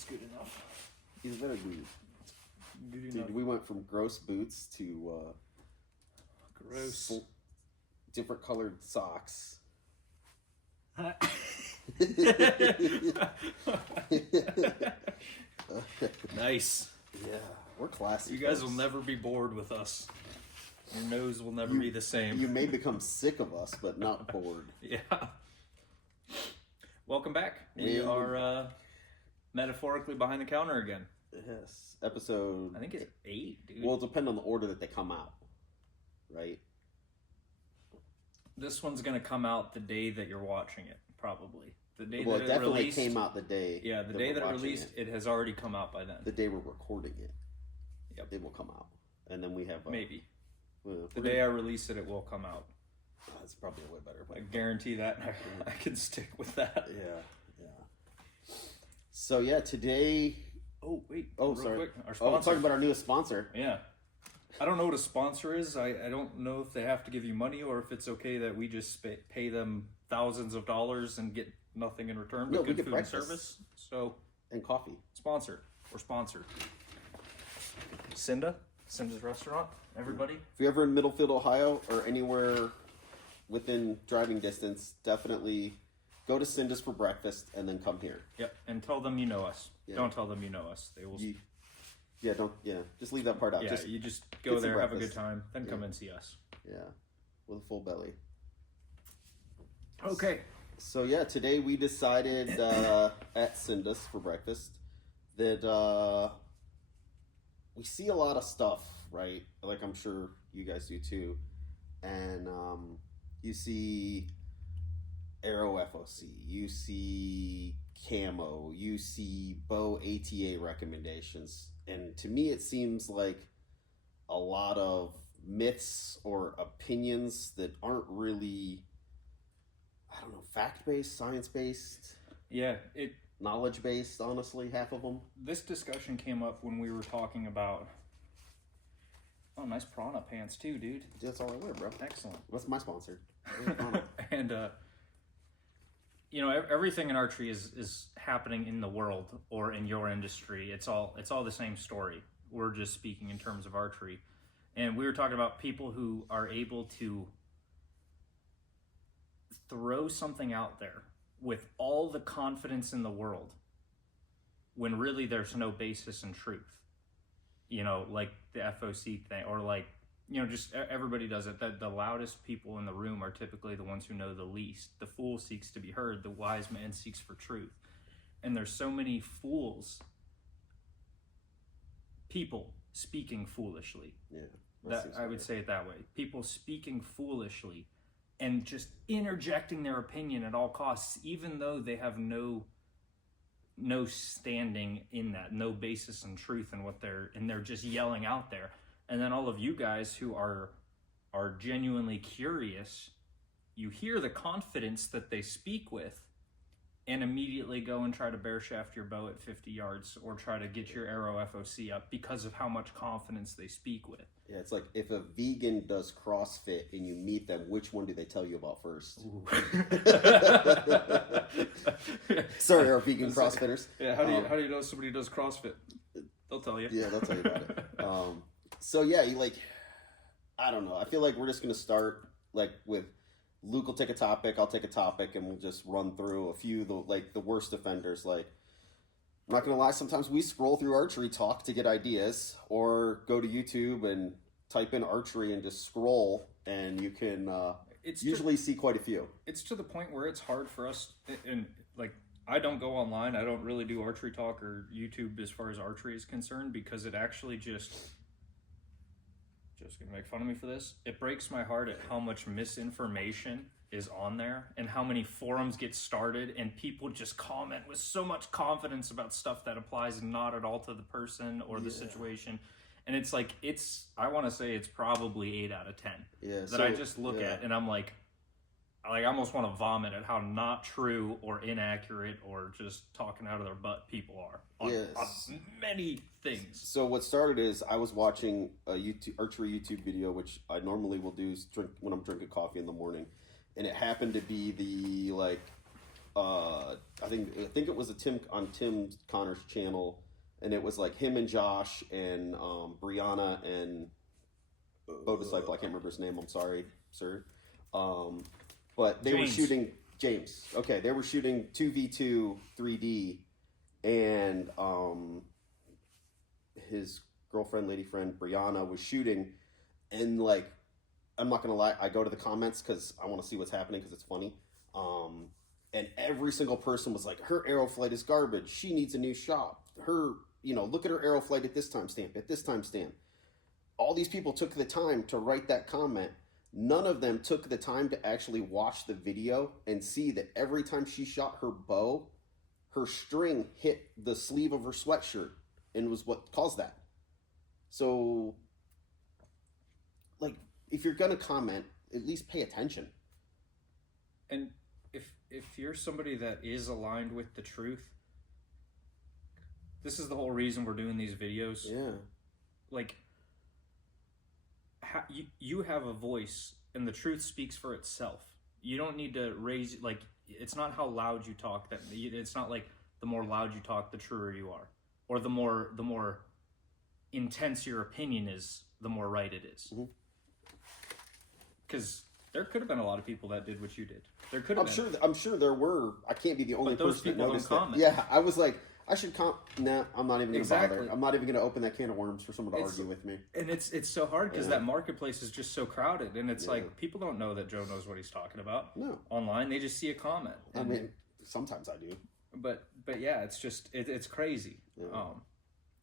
this good enough? Is very good. Good Dude, enough. we went from gross boots to Gross. different colored socks. Nice. Yeah, we're classy. You guys will folks. never be bored with us. Your nose will never be the same. You may become sick of us, but not bored. Yeah. Welcome back. We are metaphorically behind the counter again. Yes, episode. I think it's 8, dude. Well, it'll depend on the order that they come out, right? This one's gonna come out the day that you're watching it, probably. The day Well, that it definitely released, came out the day. Yeah, the day that it we're watching released, it has already come out by then. The day we're recording it. Yep. It will come out, and then we have Maybe. Well, The day I release it, it will come out. that's probably a way better. I guarantee that. I can stick with that. Yeah. So yeah, today. Oh wait. Oh, real sorry. Quick, our Oh, sponsor. talking about our newest sponsor. Yeah. I don't know what a sponsor is. I don't know if they have to give you money or if it's okay that we just pay them thousands of dollars and get nothing in return but No, we good get food breakfast. and service. So, And coffee. sponsor. We're sponsored. Cinda's restaurant. Everybody. If you're ever in Middlefield, Ohio, or anywhere within driving distance, definitely go to Cinda's for breakfast and then come here. Yep. And tell them you know us. Yeah. Don't tell them you know us. They will. Just leave that part out. Yeah. Just You just get go some there, have a breakfast. good time, then come Yeah. and see us. with a full belly. Okay. So yeah, today we decided at Cinda's for breakfast that we see a lot of stuff, right? Like I'm sure you guys do too, and you see Aero FOC, you see camo, you see bow ATA recommendations, and to me it seems like a lot of myths or opinions that aren't really, I don't know, fact-based, science-based, Yeah. knowledge-based, honestly, half of them. This discussion came up when we were talking about. Oh, nice Prana pants too, dude. That's all I wear, bro. Excellent. That's my sponsor. And everything in archery is happening in the world or in your industry. It's all the same story. We're just speaking in terms of archery. And we were talking about people who are able to throw something out there with all the confidence in the world when really there's no basis in truth. Like the FOC thing, or like, just everybody does it. The loudest people in the room are typically the ones who know the least. The fool seeks to be heard. The wise man seeks for truth. And there's so many people speaking foolishly. Yeah. That I would say it that way. People speaking foolishly and just interjecting their opinion at all costs, even though they have no standing in that, no basis in truth in what they're just yelling out there. And then all of you guys who are genuinely curious, you hear the confidence that they speak with and immediately go and try to bear shaft your bow at 50 yards or try to get your arrow FOC up because of how much confidence they speak with. Yeah, it's like if a vegan does CrossFit and you meet them, which one do they tell you about first? Sorry, our vegan CrossFitters. Yeah, how do you know somebody does CrossFit? They'll tell you. Yeah, they'll tell you about it. So yeah, I don't know. I feel like we're just gonna start with Luke will take a topic, I'll take a topic, and we'll just run through a few the worst offenders. I'm not gonna lie, sometimes we scroll through Archery Talk to get ideas, or go to YouTube and type in archery and just scroll, and you can usually see quite a few. It's to the point where it's hard for us, and I don't go online. I don't really do Archery Talk or YouTube as far as archery is concerned, because it actually just gonna make fun of me for this. It breaks my heart at how much misinformation is on there and how many forums get started and people just comment with so much confidence about stuff that applies not at all to the person or the situation. And I want to say it's probably 8 out of 10 that I just look at and I'm like, I almost want to vomit at how not true or inaccurate or just talking out of their butt people are on many things. So what started is I was watching a archery YouTube video, which I normally will do when I'm drinking coffee in the morning, and it happened to be the I think it was a Tim Connor's channel, and it was like him and Josh and Brianna and Bo Disciple. I can't remember his name. I'm sorry, sir. But they were shooting James. Okay, they were shooting 2v2 3D, and his girlfriend, lady friend Brianna was shooting, and like, I'm not gonna lie, I go to the comments because I want to see what's happening because it's funny. And every single person was like, her arrow flight is garbage. She needs a new shot. Her, look at her arrow flight at this timestamp, at this timestamp. All these people took the time to write that comment. None of them took the time to actually watch the video and see that every time she shot her bow, her string hit the sleeve of her sweatshirt and was what caused that. So, like, if you're gonna comment, at least pay attention. And if you're somebody that is aligned with the truth, this is the whole reason we're doing these videos. Yeah. Like, you have a voice, and the truth speaks for itself. You don't need to raise, like, it's not how loud you talk. That it's not like the more loud you talk, the truer you are, or the more intense your opinion is, the more right it is. Because there could have been a lot of people that did what you did. There could have been. I'm sure there were. I can't be the only person that noticed that. Comment. Yeah, I was like, I should Nah, I'm not even going to bother. I'm not even going to open that can of worms for someone to argue with me. And it's so hard because that marketplace is just so crowded. And it's like, people don't know that Joe knows what he's talking about. No. Online, they just see a comment. I mean, sometimes I do. But yeah, it's just, it's crazy. Yeah.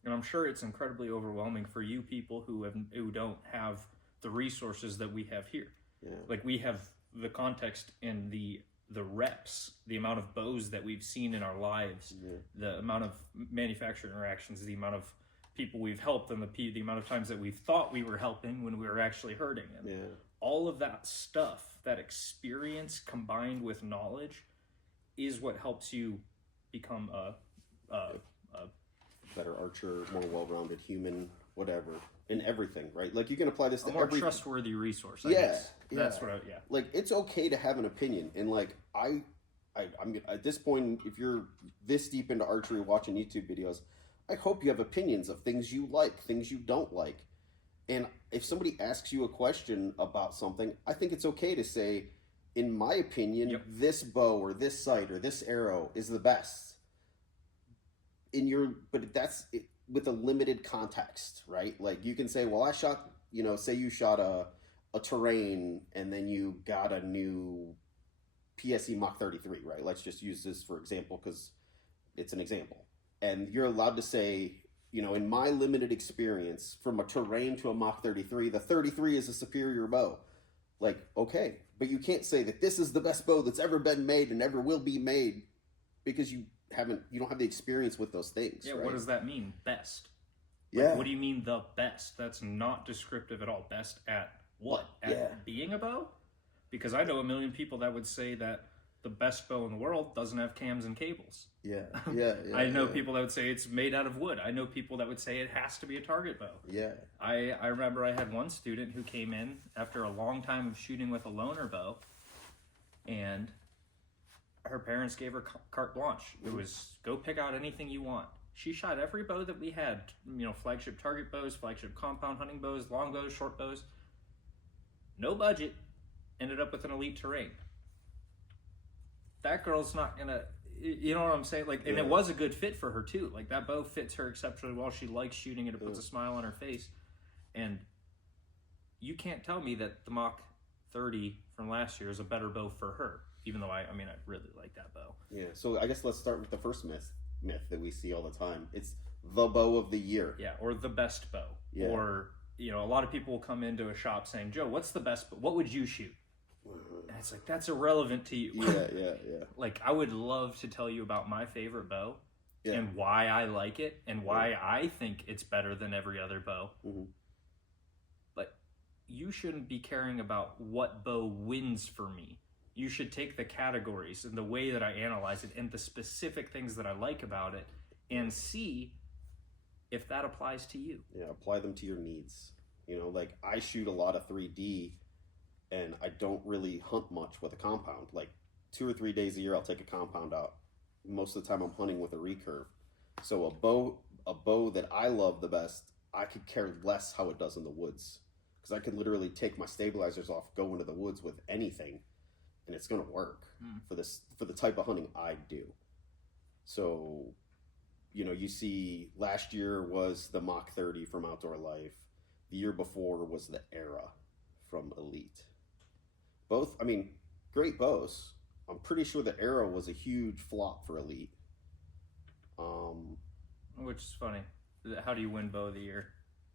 And I'm sure it's incredibly overwhelming for you people who don't have the resources that we have here. Yeah. Like, we have the context and the reps, the amount of bows that we've seen in our lives, the amount of manufacturer interactions, the amount of people we've helped, and the amount of times that we've thought we were helping when we were actually hurting. And all of that stuff, that experience combined with knowledge, is what helps you become a better archer, more well-rounded human, whatever, in everything, right? Like, you can apply this to a more trustworthy resource. I guess. Yeah, that's what Like, it's okay to have an opinion, and like, I'm at this point, if you're this deep into archery, watching YouTube videos, I hope you have opinions of things you like, things you don't like, and if somebody asks you a question about something, I think it's okay to say, in my opinion, this bow or this sight or this arrow is the best. But that's it, with a limited context, right? Like, you can say, well, I shot, say you shot a terrain and then you got a new PSE Mach 33, right? Let's just use this for example because it's an example. And you're allowed to say, in my limited experience, from a terrain to a Mach 33, the 33 is a superior bow. Like, okay, but you can't say that this is the best bow that's ever been made and ever will be made because you don't have the experience with those things. Yeah, right? What does that mean? Best. Yeah. What do you mean the best? That's not descriptive at all. Best at what? At being a bow? Because I know a million people that would say that the best bow in the world doesn't have cams and cables. Yeah. I know people that would say it's made out of wood. I know people that would say it has to be a target bow. Yeah. I remember I had one student who came in after a long time of shooting with a loner bow, and her parents gave her carte blanche. It was, go pick out anything you want. She shot every bow that we had, flagship target bows, flagship compound hunting bows, long bows, short bows. No budget. Ended up with an elite terrain. That girl's not gonna, you know what I'm saying? Like, and it was a good fit for her too. Like, that bow fits her exceptionally well. She likes shooting it. It puts a smile on her face. And you can't tell me that the Mach 30 from last year is a better bow for her. Even though I really like that bow. Yeah, so I guess let's start with the first myth that we see all the time. It's the bow of the year. Yeah, or the best bow. Yeah. Or, a lot of people will come into a shop saying, Joe, what's the best bow? What would you shoot? And it's like, that's irrelevant to you. Yeah. Like, I would love to tell you about my favorite bow and why I like it and why I think it's better than every other bow. Mm-hmm. But you shouldn't be caring about what bow wins for me. You should take the categories and the way that I analyze it and the specific things that I like about it and see if that applies to you. Yeah, apply them to your needs. Like, I shoot a lot of 3D and I don't really hunt much with a compound. Like, 2 or 3 days a year I'll take a compound out. Most of the time I'm hunting with a recurve. So a bow that I love the best, I could care less how it does in the woods, because I could literally take my stabilizers off, go into the woods with anything, and it's gonna work for the type of hunting I do. So, you know, you see, last year was the Mach 30 from Outdoor Life. The year before was the Era from Elite. Both, I mean, great bows. I'm pretty sure the Era was a huge flop for Elite. Which is funny. How do you win bow of the year?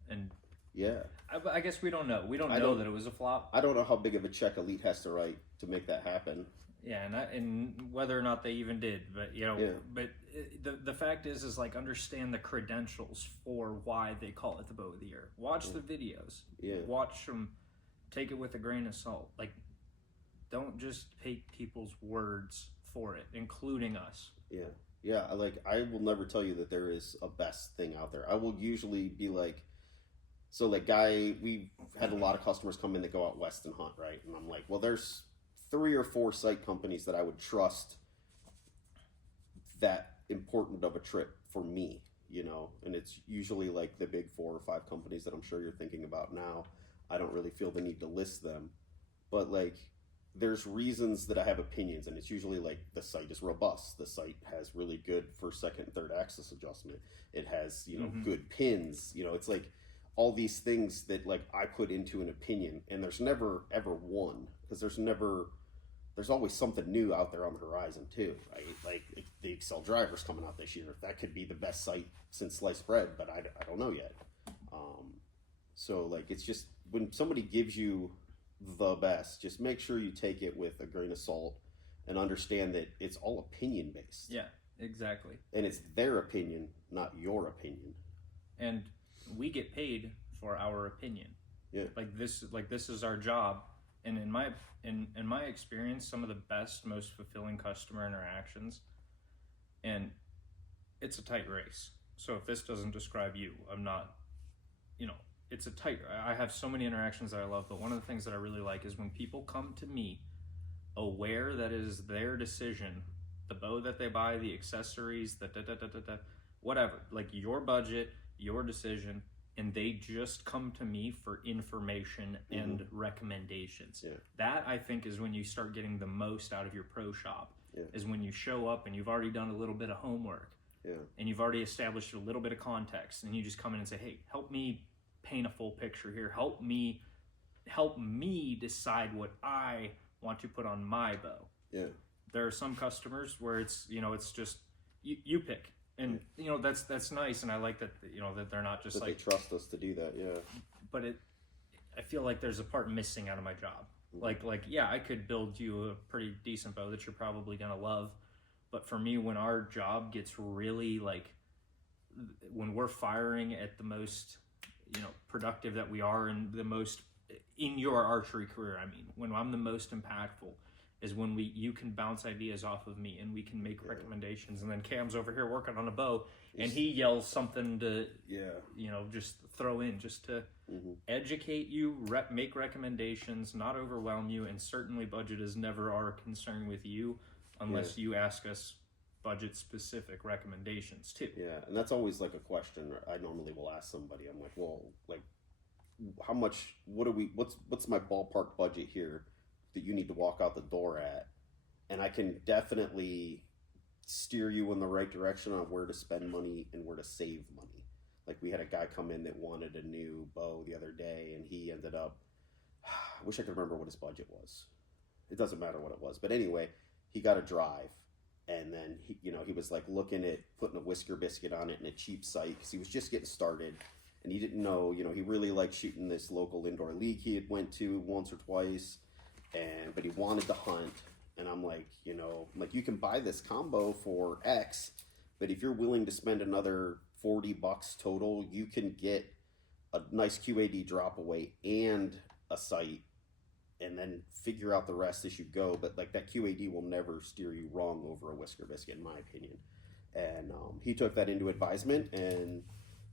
And yeah, I guess we don't know. We don't know that it was a flop. I don't know how big of a check Elite has to write to make that happen. Yeah, and whether or not they even did, but you know, Yeah. but the fact is like, understand the credentials for why they call it the bow of the year. Watch the videos. Yeah. Watch them. Take it with a grain of salt. Like, don't just take people's words for it, including us. Yeah. Yeah, I will never tell you that there is a best thing out there. I will usually be like, so like we've had a lot of customers come in that go out west and hunt, right? And I'm like, well, there's 3 or 4 site companies that I would trust that important of a trip for me, you know? And it's usually like the big 4 or 5 companies that I'm sure you're thinking about now. I don't really feel the need to list them, but like, there's reasons that I have opinions, and it's usually like the site is robust. The site has really good first, second, and third axis adjustment. It has, you know, good pins. You know, it's like all these things that like I put into an opinion, and there's never ever one, because there's always something new out there on the horizon too, right? Like the Excel driver's coming out this year. That could be the best site since sliced bread, but I don't know yet. So like, it's just, when somebody gives you the best, just make sure you take it with a grain of salt and understand that it's all opinion based. Yeah, exactly. And it's their opinion, not your opinion. And we get paid for our opinion. Yeah. Like this is our job. And in my experience, some of the best, most fulfilling customer interactions, and it's a tight race. So if this doesn't describe you, I'm not, you know, it's a tight, I have so many interactions that I love, but one of the things that I really like is when people come to me aware that it is their decision, the bow that they buy, the accessories, whatever, like your budget, your decision, and they just come to me for information and recommendations. Yeah. That, I think, is when you start getting the most out of your pro shop. Yeah. Is when you show up and you've already done a little bit of homework. Yeah. And you've already established a little bit of context, and you just come in and say, hey, help me paint a full picture here. Help me decide what I want to put on my bow. Yeah. There are some customers where it's, you know, it's just you pick. And you know, that's nice, and I like that, you know, that they're not just that like, they trust us to do that. Yeah. But I feel like there's a part missing out of my job. Like yeah, I could build you a pretty decent bow that you're probably gonna love, but for me, when our job gets really like, when we're firing at the most, you know, productive that we are, and the most in your archery career, I mean, when I'm the most impactful is when you can bounce ideas off of me and we can make recommendations. And then Cam's over here working on a bow, and he yells something to, you know, just throw in just to educate you, make recommendations, not overwhelm you. And certainly budget is never our concern with you unless you ask us budget specific recommendations too. Yeah, and that's always like a question I normally will ask somebody. I'm like, well, like, how much, what's my ballpark budget here that you need to walk out the door at? And I can definitely steer you in the right direction on where to spend money and where to save money. Like, we had a guy come in that wanted a new bow the other day, and he ended up, I wish I could remember what his budget was. It doesn't matter what it was, but anyway, he got a drive. And then he was like looking at putting a whisker biscuit on it in a cheap site, because he was just getting started, and he didn't know, you know, he really liked shooting this local indoor league he had went to once or twice, but he wanted to hunt. And I'm like, you know, like, you can buy this combo for X, but if you're willing to spend another $40 total, you can get a nice QAD drop away and a sight, and then figure out the rest as you go. But like, that QAD will never steer you wrong over a whisker biscuit, in my opinion. And he took that into advisement and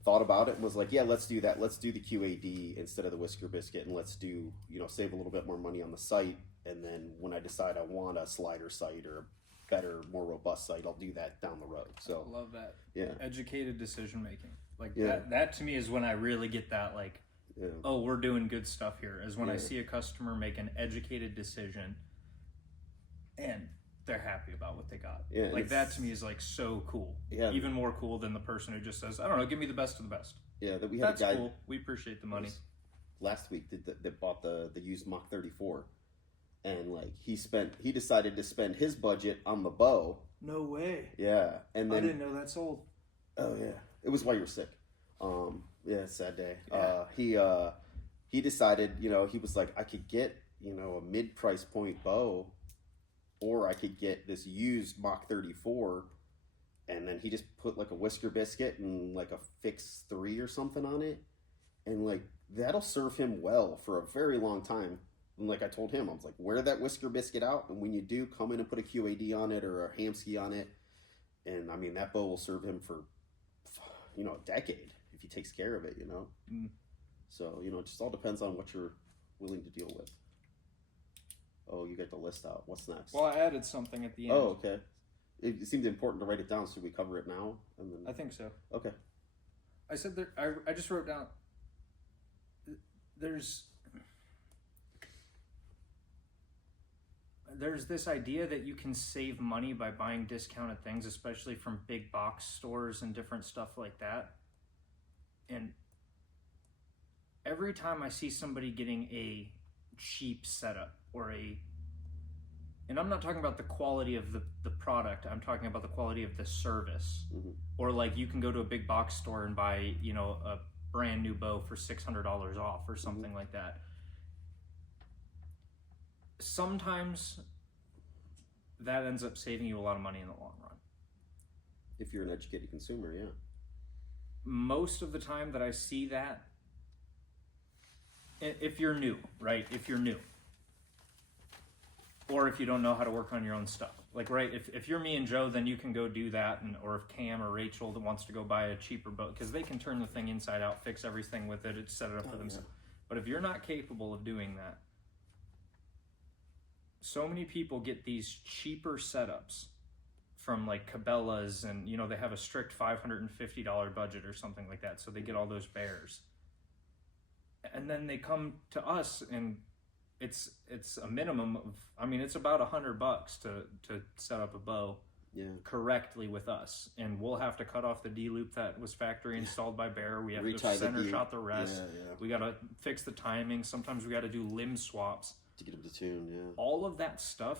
thought about it and was like, yeah, let's do that. Let's do the QAD instead of the whisker biscuit, and let's do, you know, save a little bit more money on the site and then when I decide I want a slider sight or a better, more robust sight, I'll do that down the road. So I love that. Yeah. Educated decision making. Like Yeah. that to me is when I really get that, like, Yeah. oh, we're doing good stuff here, is when I Yeah. see a customer make an educated decision and they're happy about what they got. Yeah, like that to me is like so cool. Yeah. Even more cool than the person who just says, I don't know, give me the best of the best. Yeah, that we had That's a guy cool. We appreciate the money. last week that bought the used Mach 34, and like he decided to spend his budget on the bow. No way. Yeah, and then I didn't know that sold. Oh yeah, it was while you were sick. Yeah, sad day. Yeah. He decided, he was like, I could get a mid price point bow, or I could get this used Mach 34, and then he just put like a whisker biscuit and like a fix 3 or something on it, and like that'll serve him well for a very long time. And like I told him, I was like, wear that whisker biscuit out, and when you do, come in and put a QAD on it or a Hamsky on it, and I mean that bow will serve him for a decade if he takes care of it. So it just all depends on what you're willing to deal with. Oh, you got the list out. What's next? Well, I added something at the end. Oh, okay. It seemed important to write it down, so we cover it now, and then. I think so. Okay. I said there. I just wrote down. There's this idea that you can save money by buying discounted things, especially from big box stores and different stuff like that. And every time I see somebody getting a cheap setup and I'm not talking about the quality of the product, I'm talking about the quality of the service. Mm-hmm. Or like you can go to a big box store and buy, a brand new bow for $600 off or something Mm-hmm. like that. Sometimes that ends up saving you a lot of money in the long run. If you're an educated consumer, yeah. Most of the time that I see that, if you're new, right? If you're new, or if you don't know how to work on your own stuff, like, right? If you're me and Joe, then you can go do that, or if Cam or Rachel that wants to go buy a cheaper boat, because they can turn the thing inside out, fix everything with it, set it up for themselves. Yeah. But if you're not capable of doing that, so many people get these cheaper setups from like Cabela's, and they have a strict $550 budget or something like that, so they get all those bears, and then they come to us and it's a minimum of, it's about $100 to set up a bow correctly with us, and we'll have to cut off the D loop that was factory installed by Bear. We have to center shot the rest. We got to fix the timing. Sometimes we got to do limb swaps to get them to tune. All of that stuff.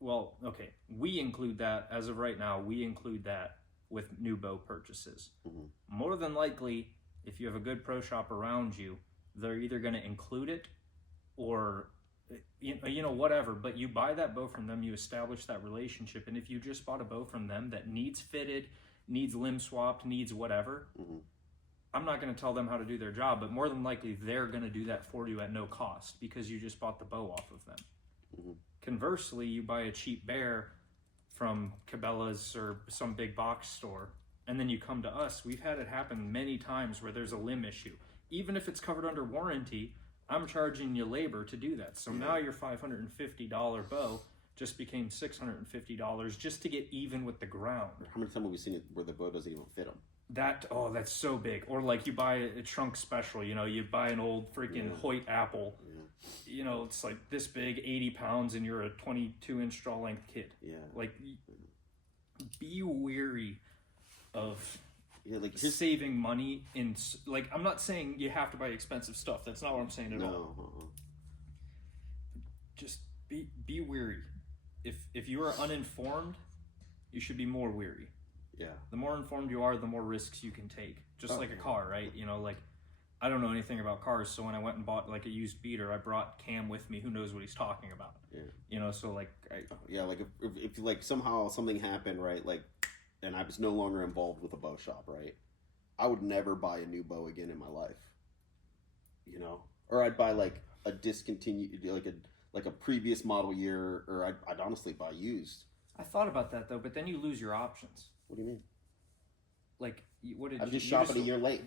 Well, okay, we include that as of right now. We include that with new bow purchases. Mm-hmm. More than likely, if you have a good pro shop around you, they're either going to include it or whatever. But you buy that bow from them, you establish that relationship, and if you just bought a bow from them that needs fitted, needs limb swapped, needs whatever, mm-hmm. I'm not going to tell them how to do their job, but more than likely they're going to do that for you at no cost because you just bought the bow off of them. Mm-hmm. Conversely, you buy a cheap bear from Cabela's or some big box store, and then you come to us. We've had it happen many times where there's a limb issue. Even if it's covered under warranty, I'm charging you labor to do that. So now your $550 bow just became $650 just to get even with the ground. How many times have we seen it where the bow doesn't even fit them? That's so big. Or like you buy a trunk special, you buy an old freaking Hoyt Apple. Yeah. It's like this big, 80 pounds, and you're a 22-inch draw length kid. Yeah. Like, be weary of saving money in, like, I'm not saying you have to buy expensive stuff. That's not what I'm saying at all. Just be weary. If you are uninformed, you should be more weary. Yeah. The more informed you are, the more risks you can take. Just like a car, right? Like, I don't know anything about cars, so when I went and bought like a used beater, I brought Cam with me, who knows what he's talking about. Yeah. So like like if like somehow something happened, right? Like, and I was no longer involved with a bow shop, right? I would never buy a new bow again in my life. Or I'd buy like a discontinued, like a previous model year, or I'd honestly buy used. I thought about that though, but then you lose your options. What do you mean? Like, what did I'm just shopping a year late.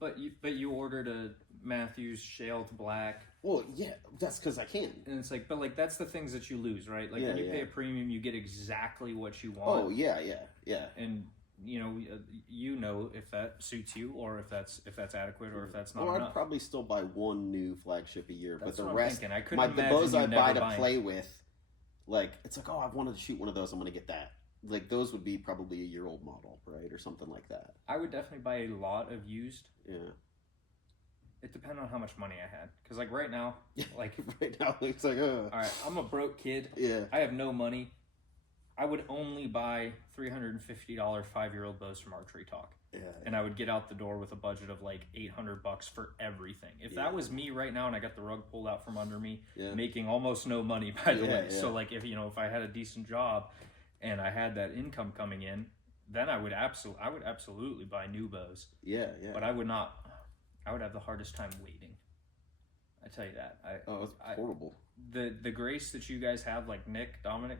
But you ordered a Matthews Shale to Black. Well, yeah, that's because I can. And it's like, but like that's the things that you lose, right? Like Yeah, when you yeah. pay a premium, you get exactly what you want. Oh yeah. And you know if that suits you, or if that's adequate, or if that's not Well, enough. I'd probably still buy one new flagship a year, That's but the what rest, I'm thinking. I couldn't the imagine bows you I never buy to buying. play with, like it's like, oh, I've wanted to shoot one of those, I'm gonna get that. Like those would be probably a year old model, right, or something like that. I would definitely buy a lot of used. Yeah. It depends on how much money I had, because like right now, like right now it's like, all right, I'm a broke kid. Yeah. I have no money. I would only buy $350 5-year-old bows from Archery Talk. Yeah. And I would get out the door with a budget of like $800 for everything. If that was me right now and I got the rug pulled out from under me, making almost no money, by the way. So like if I had a decent job and I had that income coming in, then I would absolutely buy new bows. Yeah. But I would not. I would have the hardest time waiting. I tell you that. It's horrible. The grace that you guys have, like Nick, Dominic,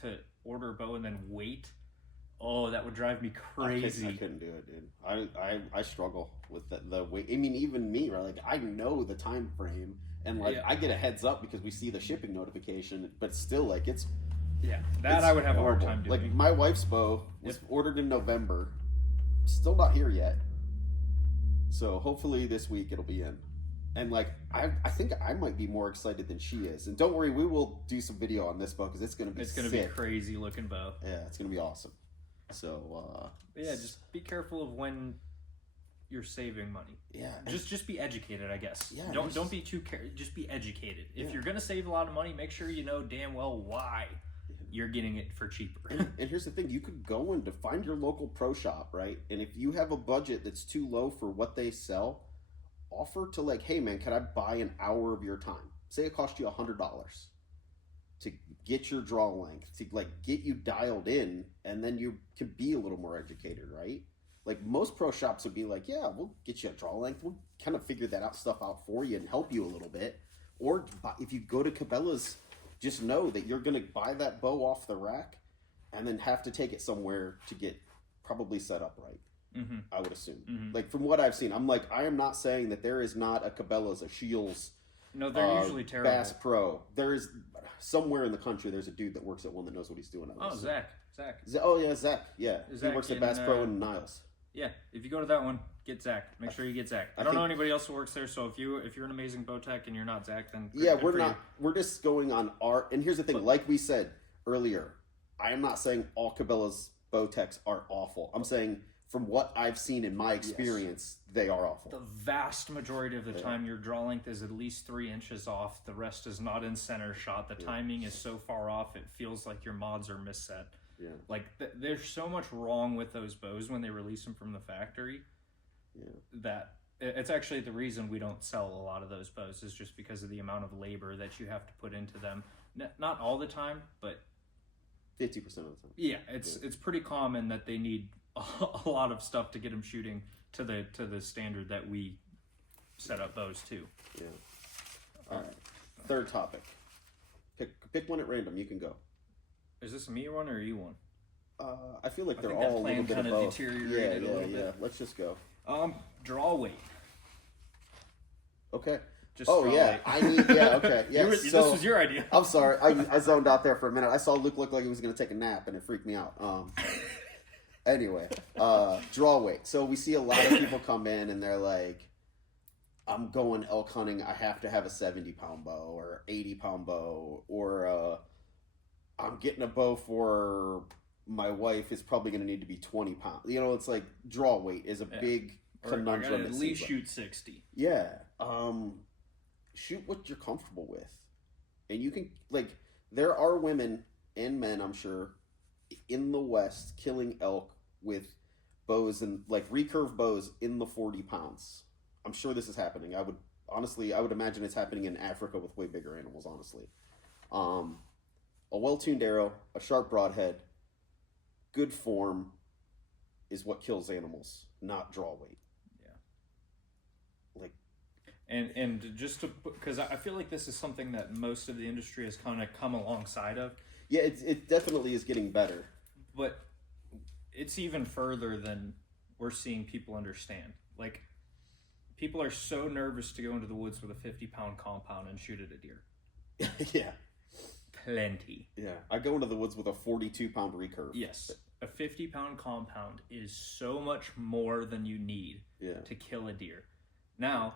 to order a bow and then wait. Oh, that would drive me crazy. I couldn't do it, dude. I struggle with the wait. I mean, even me, right? Like I know the time frame, and like I get a heads up because we see the shipping notification. But still, like it's I would have horrible. a hard time doing. Like my wife's bow was ordered in November, still not here yet. So hopefully this week it'll be in. And like I think I might be more excited than she is. And don't worry, we will do some video on this bow because it's gonna be be a crazy looking bow. Yeah, it's gonna be awesome. So just be careful of when you're saving money. Yeah, just be educated, I guess. Yeah, don't be too just be educated. If you're gonna save a lot of money, make sure you know damn well why you're getting it for cheaper. And here's the thing, you could go and find your local pro shop, right? And if you have a budget that's too low for what they sell, offer to like, hey man, can I buy an hour of your time? Say it cost you $100 to get your draw length, to like get you dialed in, and then you can be a little more educated, right? Like most pro shops would be like, yeah, we'll get you a draw length, we'll kind of figure that stuff out for you and help you a little bit. Or if you go to Cabela's, just know that you're gonna buy that bow off the rack and then have to take it somewhere to get probably set up right. Mm-hmm. I would assume. Mm-hmm. Like from what I've seen, I am not saying that there is not a Cabela's, a Shields. No, they're usually terrible. Bass Pro. There is somewhere in the country. There's a dude that works at one that knows what he's doing. Zach. Oh yeah, Zach. Yeah, Zach he works at Bass Pro in Niles. Yeah, if you go to that one, get Zach. Make sure you get Zach. I don't know anybody else who works there, so if you're an amazing bow tech and you're not Zach, then we're not. We're just going on our. And here's the thing, like we said earlier, I am not saying all Cabela's bow techs are awful. I'm saying from what I've seen in my experience, they are awful. The vast majority of the time, your draw length is at least 3 inches off. The rest is not in center shot. The timing is so far off, it feels like your mods are misset. Yeah. Like, there's so much wrong with those bows when they release them from the factory that it's actually the reason we don't sell a lot of those bows is just because of the amount of labor that you have to put into them. Not all the time, but 50% of the time. Yeah, it's pretty common that they need a lot of stuff to get them shooting to the standard that we set up bows to. Yeah. All right. Third topic. Pick one at random. You can go. Is this a me one or are you one? I feel like they're all a little bit of both. Deteriorated a little bit. Let's just go. Draw weight. Okay. Just draw weight. I need. Yeah. Okay. Yeah. This was your idea. I'm sorry. I zoned out there for a minute. I saw Luke look like he was going to take a nap, and it freaked me out. Anyway, draw weight. So we see a lot of people come in and they're like, I'm going elk hunting. I have to have a 70-pound bow or 80-pound bow, or I'm getting a bow for my wife. It's probably going to need to be 20 pounds. You know, it's like draw weight is a big conundrum. I gotta at least shoot 60. Yeah. Shoot what you're comfortable with. And you can, like, there are women and men, I'm sure, in the West killing elk with bows and like recurve bows in the 40 pounds. I'm sure this is happening. I would imagine it's happening in Africa with way bigger animals, honestly. A well-tuned arrow, a sharp broadhead, good form is what kills animals, not draw weight. Yeah. Like, and just to, because I feel like this is something that most of the industry has kind of come alongside of. Yeah, it definitely is getting better. But it's even further than we're seeing people understand. Like, People are so nervous to go into the woods with a 50-pound compound and shoot at a deer. Yeah. Plenty. Yeah. I go into the woods with a 42-pound recurve. Yes. A 50-pound compound is so much more than you need to kill a deer. Now,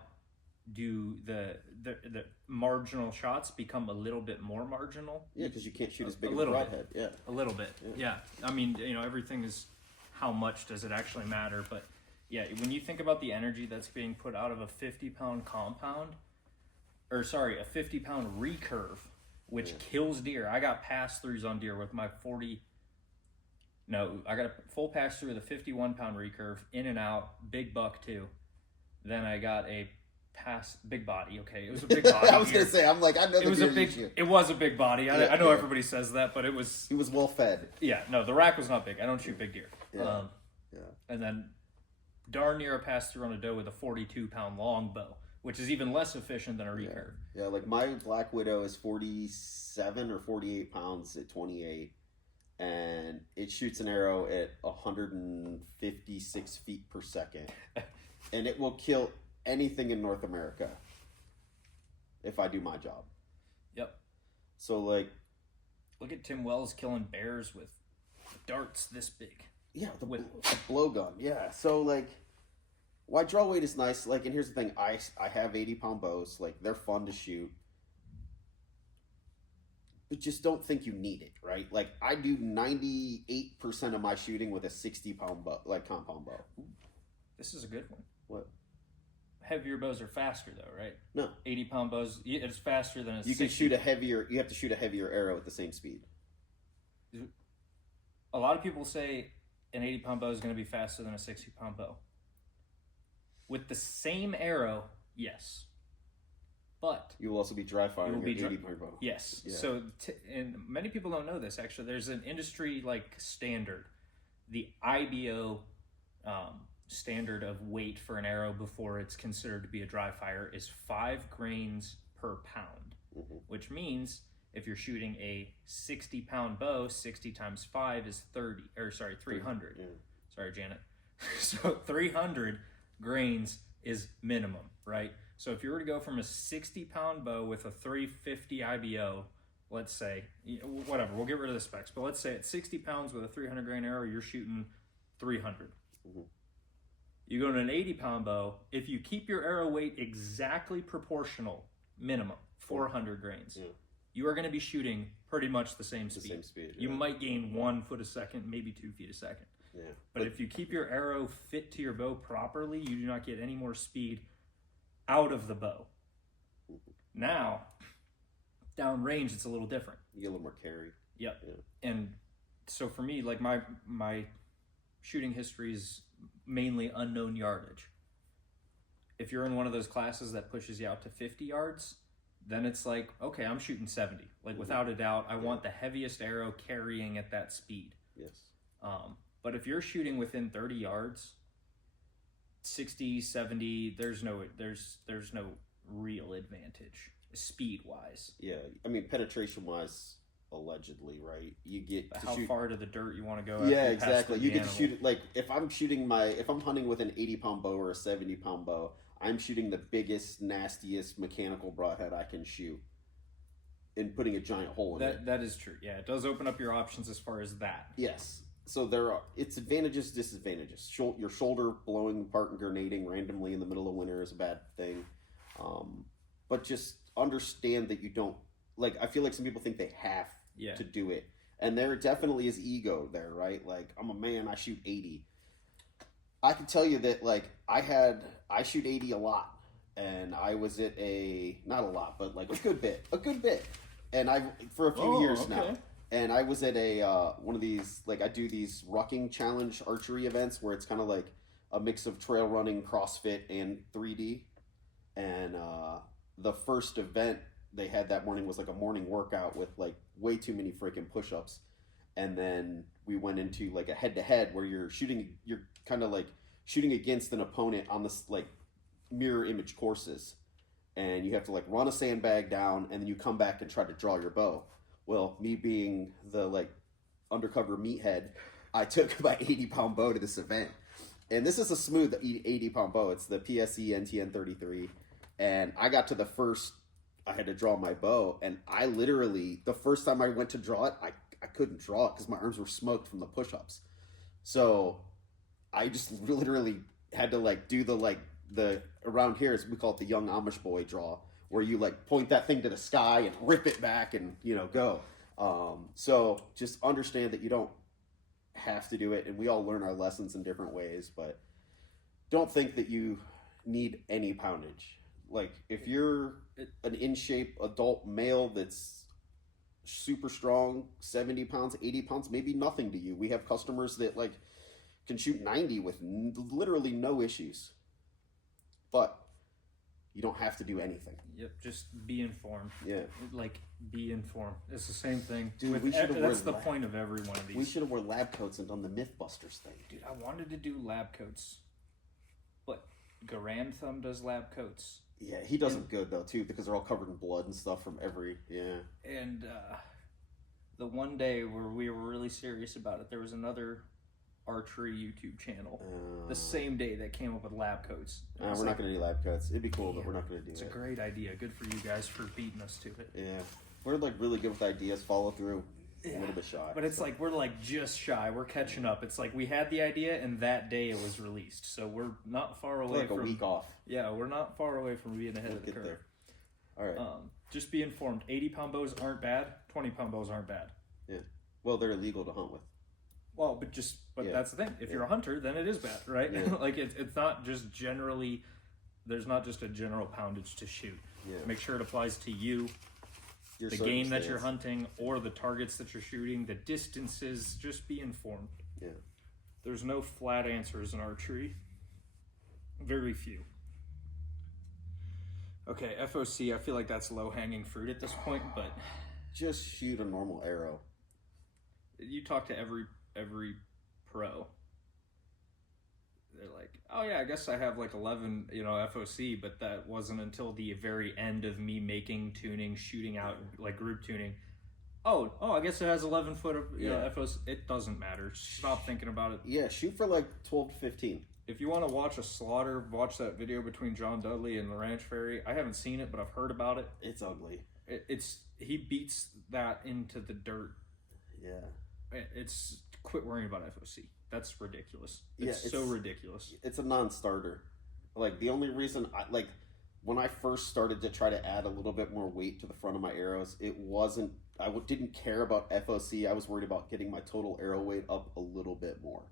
do the marginal shots become a little bit more marginal? Yeah, because you can't shoot as big of a broadhead. Yeah. A little bit. Yeah. I mean, everything is how much does it actually matter, but yeah, when you think about the energy that's being put out of a 50-pound compound, a 50-pound recurve, which kills deer. I got pass-throughs on deer with my 40. No, I got a full pass-through with a 51-pound recurve, in and out, big buck too. Then I got a big body. Okay, it was a big body. I was gonna say, I'm like, I know it was a big body. I know everybody says that, but it was. He was well fed. Yeah, no, the rack was not big. I don't shoot big deer. Yeah. And then darn near a pass-through on a doe with a 42-pound longbow, which is even less efficient than a recurve. Yeah, like my Black Widow is 47 or 48 pounds at 28, and it shoots an arrow at 156 feet per second, and it will kill anything in North America if I do my job. Yep. So, like, look at Tim Wells killing bears with darts this big. Yeah, the blowgun. Yeah, so, like, why draw weight is nice. Like, and here's the thing: I have 80-pound bows. Like, they're fun to shoot, but just don't think you need it, right? Like, I do 98% of my shooting with a 60-pound bow, like compound bow. This is a good one. What? Heavier bows are faster, though, right? No, 80-pound bows. It's faster than a. You 60. can shoot a heavier. You have to shoot a heavier arrow at the same speed. A lot of people say an 80-pound bow is going to be faster than a 60-pound bow. With the same arrow, yes. But you will also be dry firing your 80-pound bow. Yes. Yeah. So, and many people don't know this, actually. There's an industry, standard. The IBO standard of weight for an arrow before it's considered to be a dry fire is 5 grains per pound, which means if you're shooting a 60-pound bow, 60 times 5 is 300. Yeah. Sorry, Janet. So 300 grains is minimum, right? So if you were to go from a 60-pound bow with a 350 IBO, let's say, whatever, we'll get rid of the specs, but let's say at 60 pounds with a 300 grain arrow, you're shooting 300. You go to an 80-pound bow, if you keep your arrow weight exactly proportional, minimum, 400 grains. Yeah. You are going to be shooting pretty much the same speed. You might gain 1 foot a second, maybe 2 feet a second. Yeah. But if you keep your arrow fit to your bow properly, you do not get any more speed out of the bow. Now, downrange, it's a little different. You get a little more carry. Yep. Yeah. And so for me, like my shooting history is mainly unknown yardage. If you're in one of those classes that pushes you out to 50 yards, then it's like, okay, I'm shooting 70. Like, without a doubt, I want the heaviest arrow carrying at that speed. Yes. But if you're shooting within 30 yards, 60, 70, there's no real advantage speed-wise. Yeah, I mean, penetration-wise, allegedly, right? You get to how shoot far to the dirt you want to go. Yeah, exactly. You get to shoot it, like, if I'm hunting with an 80-pound bow or a 70-pound bow, I'm shooting the biggest, nastiest mechanical broadhead I can shoot and putting a giant hole in it. That is true. Yeah, it does open up your options as far as that. Yes. So it's advantages, disadvantages. Your shoulder blowing apart and grenading randomly in the middle of winter is a bad thing. But just understand that you don't, like, I feel like some people think they have to do it. And there definitely is ego there, right? Like, I'm a man, I shoot 80. I can tell you that, like, I shoot 80 a lot, and I was at not a lot, but like a good bit, and for a few years now, and I was at one of these, like, I do these rucking challenge archery events where it's kind of like a mix of trail running, CrossFit, and 3D, and the first event they had that morning was like a morning workout with like way too many freaking push-ups, and then we went into like a head-to-head where you're kind of like shooting against an opponent on this like mirror image courses, and you have to like run a sandbag down and then you come back and try to draw your bow. Well, me being the like undercover meathead, I took my 80-pound bow to this event, And this is a smooth 80-pound bow. It's the PSE NTN33. And I got to the first, I had to draw my bow. And I literally, the first time I went to draw it, I couldn't draw it because my arms were smoked from the push-ups. So I just literally had to like do the around here, as we call it, the young Amish boy draw, where you like point that thing to the sky and rip it back and, you know, go. So just understand that you don't have to do it, and we all learn our lessons in different ways, but don't think that you need any poundage. Like if you're an in shape adult male that's super strong, 70 pounds, 80 pounds, maybe nothing to you. We have customers that like can shoot 90 with literally no issues, but you don't have to do anything. Yep, just be informed. Yeah. Like, be informed. It's the same thing. Dude, That's the point of every one of these. We should have wore lab coats and done the Mythbusters thing. Dude, I wanted to do lab coats, but Garand Thumb does lab coats. Yeah, he does them good, though, too, because they're all covered in blood and stuff from every, And the one day where we were really serious about it, there was another Archery YouTube channel the same day that came up with lab coats. We're not going to do lab coats. It'd be cool, but we're not going to do it. It's a great idea. Good for you guys for beating us to it. Yeah. We're like really good with ideas, follow through. A little bit shy. But it's like we're like just shy. We're catching up. It's like we had the idea and that day it was released. So we're not far away from a week off. Yeah, we're not far away from being ahead of the curve. There. All right. Just be informed. 80-pound bows aren't bad. 20-pound bows aren't bad. Yeah. Well, they're illegal to hunt with. Well, but that's the thing. If you're a hunter, then it is bad, right? Yeah. Like it's not just generally. There's not just a general poundage to shoot. Yeah. Make sure it applies to you, the game that you're hunting, or the targets that you're shooting, the distances. Just be informed. Yeah. There's no flat answers in archery. Very few. Okay, FOC. I feel like that's low-hanging fruit at this point, but just shoot a normal arrow. You talk to every pro. They're like, oh yeah, I guess I have like 11, FOC, but that wasn't until the very end of me making, tuning, shooting out, like group tuning. Oh, I guess it has 11 foot of FOC. It doesn't matter. Stop thinking about it. Yeah, shoot for like 12 to 15. If you want to watch a slaughter, watch that video between John Dudley and the Ranch Fairy. I haven't seen it, but I've heard about it. It's ugly. He beats that into the dirt. Yeah. It's quit worrying about FOC. That's ridiculous. It's so ridiculous. It's a non-starter. Like the only reason when I first started to try to add a little bit more weight to the front of my arrows, I didn't care about FOC. I was worried about getting my total arrow weight up a little bit more.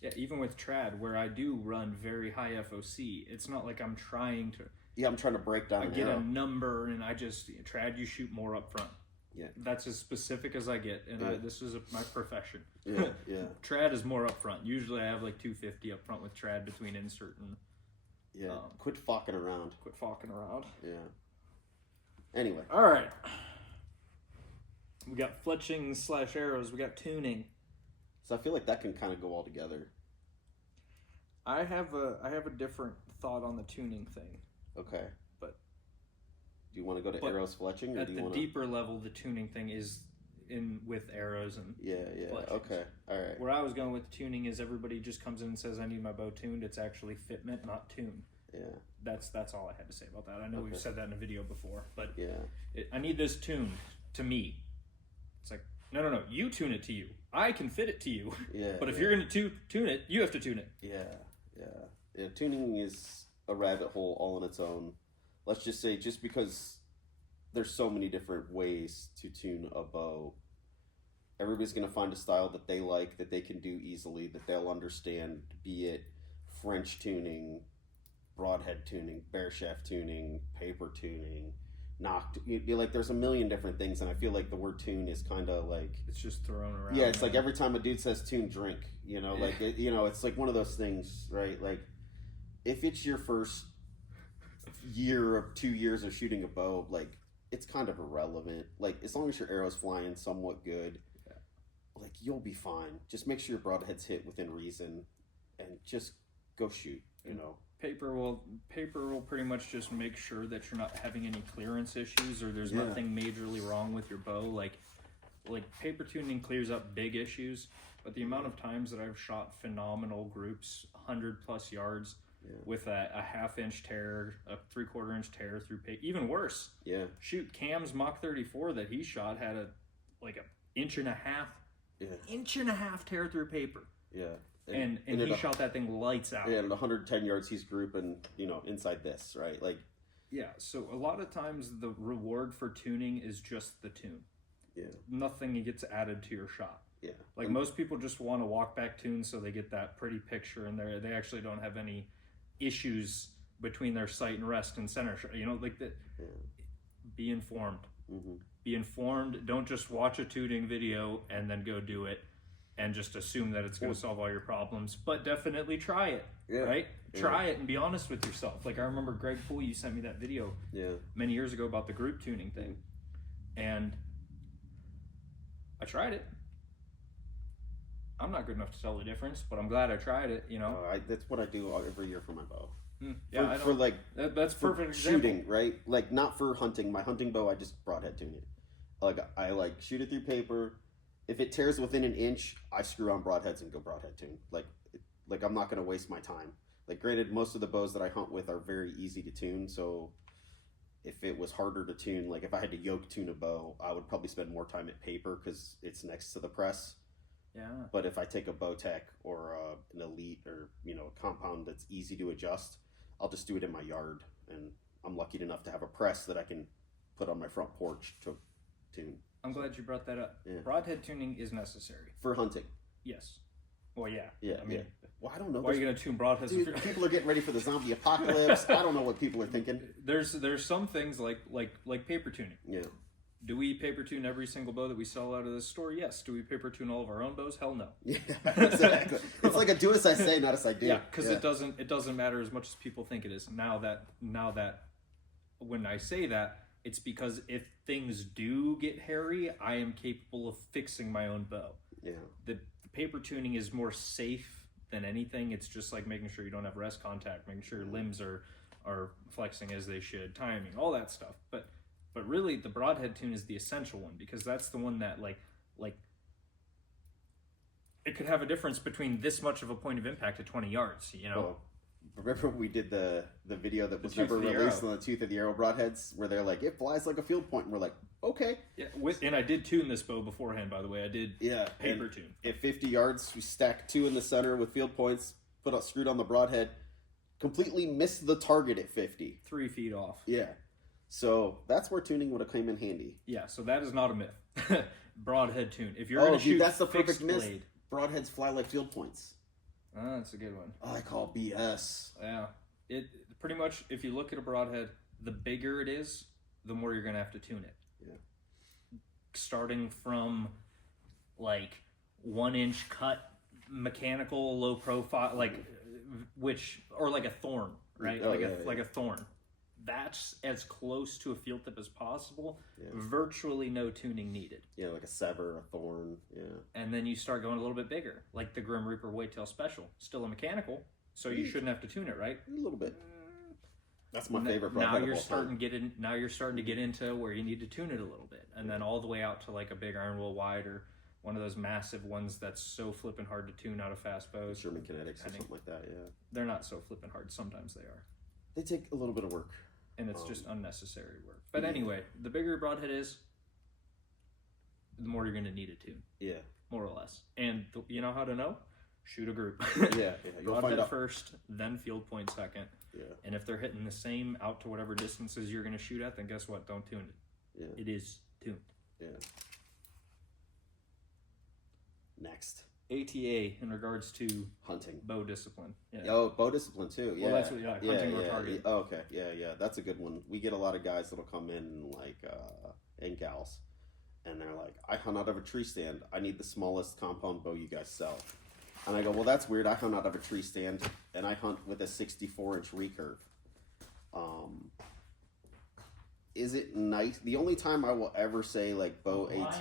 Yeah, even with trad, where I do run very high FOC, it's not like I'm trying to. Yeah, I'm trying to break down. I get a number, and I just trad. You shoot more up front. Yeah, that's as specific as I get, and this is my profession. Yeah. Trad is more up front. Usually, I have like 250 up front with trad between insert and. Yeah. Quit fucking around. Yeah. Anyway. All right. We got fletching / arrows. We got tuning. So I feel like that can kind of go all together. I have a different thought on the tuning thing. Okay. But do you want to go to arrows fletching, or at do you the want deeper level? The tuning thing is in with arrows and fletchings. Okay, all right. Where I was going with tuning is everybody just comes in and says I need my bow tuned. It's actually fitment, not tune. Yeah. That's all I had to say about that. I know we've said that in a video before, but I need this tuned to me. It's like no, you tune it to you. I can fit it to you. Yeah. But if you're going to tune it, you have to tune it. Yeah. Tuning is a rabbit hole all on its own. Let's just say, just because there's so many different ways to tune a bow, everybody's going to find a style that they like, that they can do easily, that they'll understand, be it French tuning, broadhead tuning, bare shaft tuning, paper tuning, you'd be like, there's a million different things, and I feel like the word tune is kind of like, it's just thrown around. Yeah, it's like every time a dude says tune, drink, like it's like one of those things, right? Like if it's your first year or 2 years of shooting a bow, like it's kind of irrelevant. Like as long as your arrow's flying somewhat good, like you'll be fine. Just make sure your broadhead's hit within reason, and just go shoot. Paper will pretty much just make sure that you're not having any clearance issues or there's nothing majorly wrong with your bow. Like like paper tuning clears up big issues, but the amount of times that I've shot phenomenal groups, 100+ yards, with a half-inch tear, a 3/4 inch tear through paper, even worse. Yeah. Shoot, Cam's Mach 34 that he shot had a 1.5 inch tear through paper. Yeah. And he shot that thing lights out. Yeah, and 110 yards he's grouping, inside this, right? Like, yeah, so a lot of times the reward for tuning is just the tune. Yeah. Nothing gets added to your shot. Yeah. Like, most people just want to walk back tune so they get that pretty picture, and they actually don't have any issues between their sight and rest and center shot. Like that. Yeah. Be informed. Mm-hmm. Be informed. Don't just watch a tuning video and then go do it and just assume that it's going to solve all your problems. But definitely try it, right? Yeah. Try it and be honest with yourself. Like, I remember Greg Poole, you sent me that video many years ago about the group tuning thing. And I tried it. I'm not good enough to tell the difference, but I'm glad I tried it, That's what I do every year for my bow. Yeah, for like that's for perfect shooting, example. right? Like, not for hunting. My hunting bow, I just broadhead tune it. Like, I shoot it through paper. If it tears within an inch, I screw on broadheads and go broadhead tune. Like I'm not going to waste my time. Like, granted, most of the bows that I hunt with are very easy to tune, so if it was harder to tune, like if I had to yoke tune a bow, I would probably spend more time at paper because it's next to the press. Yeah. But if I take a Bowtech or an Elite or a compound that's easy to adjust, I'll just do it in my yard, and I'm lucky enough to have a press that I can put on my front porch to tune. I'm glad you brought that up. Yeah. Broadhead tuning is necessary. For hunting. Yes. Well, yeah. Yeah. I mean, well, I don't know. Why are you going to tune broadheads? Dude, people are getting ready for the zombie apocalypse. I don't know what people are thinking. There's some things like paper tuning. Yeah. Do we paper tune every single bow that we sell out of this store? Yes. Do we paper tune all of our own bows? Hell no. Yeah, exactly. It's like a do as I say, not as I do. Yeah, because it doesn't matter as much as people think it is. Now that when I say that, it's because if things do get hairy, I am capable of fixing my own bow. Yeah. The paper tuning is more safe than anything. It's just like making sure you don't have rest contact, making sure your limbs are flexing as they should, timing, all that stuff. But really, the broadhead tune is the essential one, because that's the one that like it could have a difference between this much of a point of impact at 20 yards. Well, remember when we did the video that was The never Tooth of the released Arrow. on the Tooth of the Arrow broadheads, where they're like, it flies like a field point, and we're like, okay. Yeah, and I did tune this bow beforehand, by the way. I did paper tune. At 50 yards, we stacked 2 in the center with field points, screwed on the broadhead, completely missed the target at 50. 3 feet off. Yeah. So that's where tuning would have come in handy. Yeah, so that is not a myth. Broadhead tune. If you're going to shoot that's the perfect fixed miss. blade. Broadheads fly like field points. Oh, that's a good one. Oh, I call BS. Yeah. It pretty much, if you look at a broadhead, the bigger it is, the more you're going to have to tune it. Yeah. Starting from like 1 inch cut, mechanical, low profile, like a thorn, right? Like a thorn. That's as close to a field tip as possible. Yeah. Virtually no tuning needed. Yeah, like a sever, a thorn. Yeah. And then you start going a little bit bigger, like the Grim Reaper Whitetail Special. Still a mechanical, so you shouldn't have to tune it, right? A little bit. That's my favorite broadhead. Now you're starting to get into where you need to tune it a little bit, and then all the way out to like a big iron will wide or one of those massive ones that's so flippin' hard to tune out of fast bows. Sherman Kinetics or something like that. Yeah. They're not so flippin' hard. Sometimes they are. They take a little bit of work. And it's just unnecessary work. But anyway, the bigger your broadhead is, the more you're going to need it to. Yeah. More or less. And you know how to know? Shoot a group. Yeah. You'll Broadhead find out first, then field point second. Yeah. And if they're hitting the same out to whatever distances you're going to shoot at, then guess what? Don't tune it. Yeah. It is tuned. Yeah. Next. ATA in regards to Hunting. bow discipline. Yeah. Oh, bow discipline too. Yeah. Well, that's what, hunting or target. Oh, okay. Yeah. That's a good one. We get a lot of guys that'll come in and gals, and they're like, I hunt out of a tree stand. I need the smallest compound bow you guys sell. And I go, well, that's weird. I hunt out of a tree stand, and I hunt with a 64-inch recurve. Is it nice? The only time I will ever say like bow AT.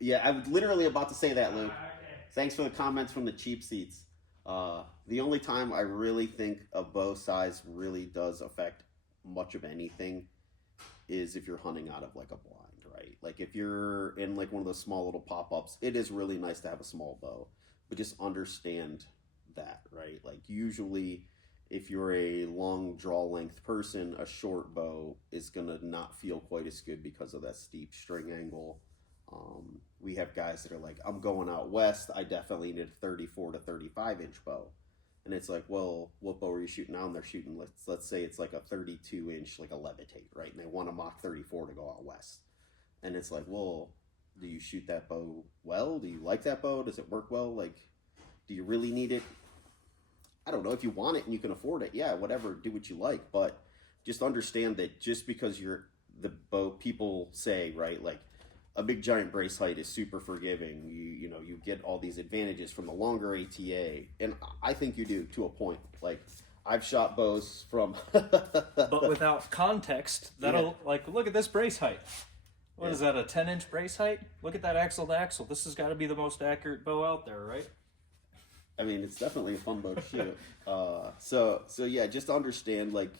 Yeah, I was literally about to say that, Luke. Thanks for the comments from the cheap seats. The only time I really think a bow size really does affect much of anything is if you're hunting out of like a blind, right? Like if you're in like one of those small little pop-ups, it is really nice to have a small bow, but just understand that, right? Like usually if you're a long draw length person, a short bow is gonna not feel quite as good because of that steep string angle. We have guys that are like, I'm going out west, I definitely need a 34 to 35 inch bow. And it's like, well, what bow are you shooting now? And they're shooting, let's say it's like a 32 inch, like a levitate, right? And they want a Mach 34 to go out west. And it's like, well, do you shoot that bow well? Do you like that bow? Does it work well? Like, do you really need it? I don't know. If you want it and you can afford it, yeah, whatever, do what you like. But just understand that just because you're the bow, people say, right, like a big giant brace height is super forgiving. You know, you get all these advantages from the longer ATA. And I think you do to a point. Like, I've shot bows from... But without context, that'll, like, look at this brace height. What is that, a 10-inch brace height? Look at that axle to axle. This has got to be the most accurate bow out there, right? I mean, it's definitely a fun bow to shoot. So yeah, just understand, like,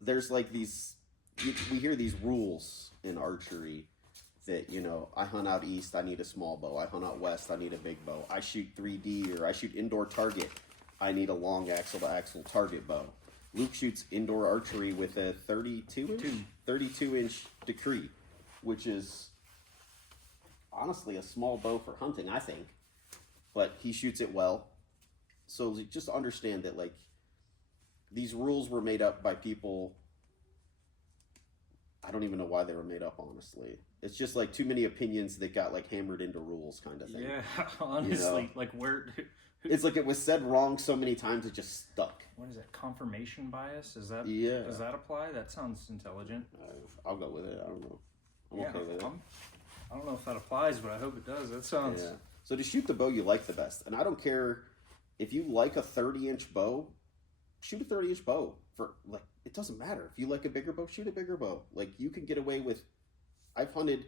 there's like these, we hear these rules in archery that, you know, I hunt out east, I need a small bow. I hunt out west, I need a big bow. I shoot 3D or I shoot indoor target, I need a long axle to axle target bow. Luke shoots indoor archery with a 32 inch decree, which is honestly a small bow for hunting, I think. But he shoots it well. So just understand that, like, these rules were made up by people. I don't even know why they were made up, honestly. It's just like too many opinions that got like hammered into rules kind of thing. Yeah, honestly, you know? Like where... It's like it was said wrong so many times it just stuck. What is that? Confirmation bias? Is that? Yeah. Does that apply? That sounds intelligent. I'll go with it. I don't know. I'm okay with it. I don't know if that applies, but I hope it does. That sounds... Yeah. So to shoot the bow you like the best. And I don't care if you like a 30-inch bow, shoot a 30-inch bow. For like, it doesn't matter. If you like a bigger bow, shoot a bigger bow. Like, you can get away with... I've hunted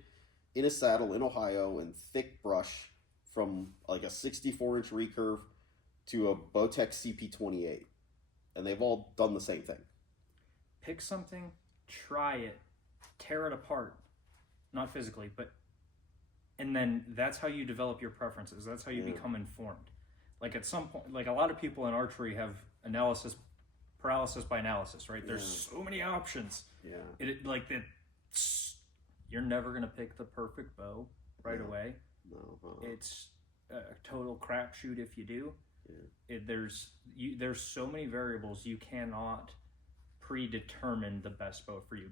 in a saddle in Ohio in thick brush from like a 64-inch recurve to a Bowtech CP28. And they've all done the same thing. Pick something, try it, tear it apart. Not physically, but... And then that's how you develop your preferences. That's how you become informed. Like at some point, like a lot of people in archery have paralysis by analysis, right? There's so many options. Yeah. Like that, you're never going to pick the perfect bow right away. No. It's a total crapshoot if you do. Yeah. There's so many variables you cannot predetermine the best bow for you.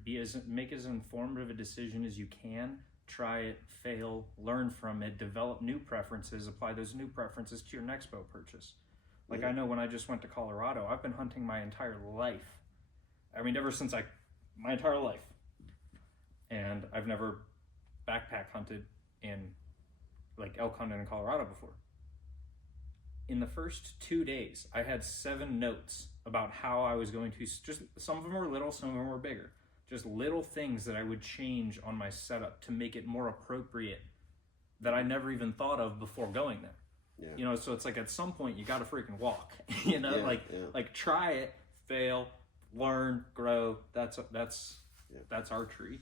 Make as informed of a decision as you can. Try it, fail, learn from it, develop new preferences, apply those new preferences to your next bow purchase. Like I know when I just went to Colorado, I've been hunting my entire life. I mean, ever since my entire life. And I've never backpack hunted in, like elk hunted in Colorado before. In the first 2 days, I had 7 notes about how I was going to, just some of them were little, some of them were bigger. Just little things that I would change on my setup to make it more appropriate that I never even thought of before going there. Yeah. You know, so it's like at some point you got to freaking walk. You know, like try it, fail, learn, grow. That's archery.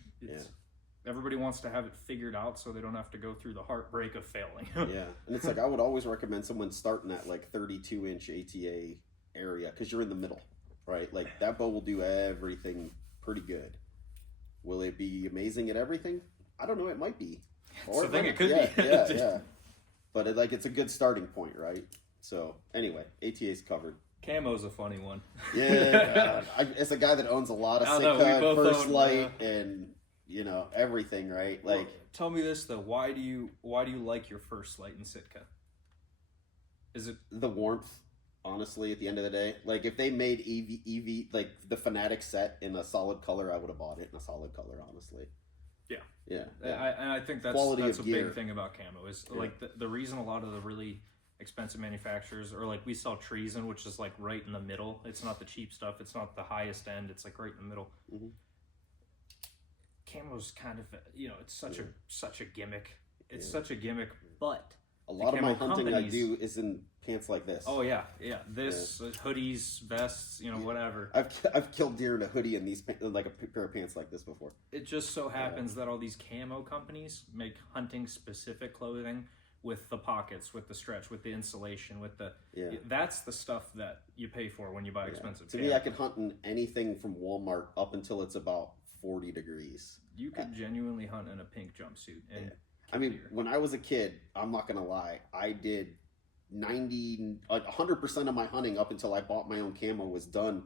Everybody wants to have it figured out so they don't have to go through the heartbreak of failing. Yeah, and it's like I would always recommend someone starting at like 32-inch ATA area because you're in the middle, right? Like that bow will do everything pretty good. Will it be amazing at everything? I don't know. It might be. Or I think it could be. Yeah. But it's a good starting point, right? So anyway, ATA's covered. Camo's a funny one. Yeah, it's a guy that owns a lot of Sitka, First Light, and you know everything, right? Like, well, tell me this though: why do you like your First Light in Sitka? Is it the warmth? Honestly, at the end of the day, like if they made EV like the Fanatic set in a solid color, I would have bought it in a solid color. Honestly, yeah. I think that's a big thing about camo is like the reason a lot of the really expensive manufacturers, or like we sell Treason, which is like right in the middle. It's not the cheap stuff. It's not the highest end. It's like right in the middle. Mm-hmm. Camo's kind of it's such a gimmick. It's such a gimmick, but A lot of my camo hunting companies- I do is in pants like this. Oh yeah. This hoodies, vests, whatever. I've killed deer in a hoodie and these like a pair of pants like this before. It just so happens that all these camo companies make hunting specific clothing with the pockets, with the stretch, with the insulation, with the that's the stuff that you pay for when you buy expensive. To me, I can hunt in anything from Walmart up until it's about 40 degrees. You could genuinely hunt in a pink jumpsuit. And I mean, when I was a kid, I'm not gonna lie, I did 100% of my hunting up until I bought my own camo was done.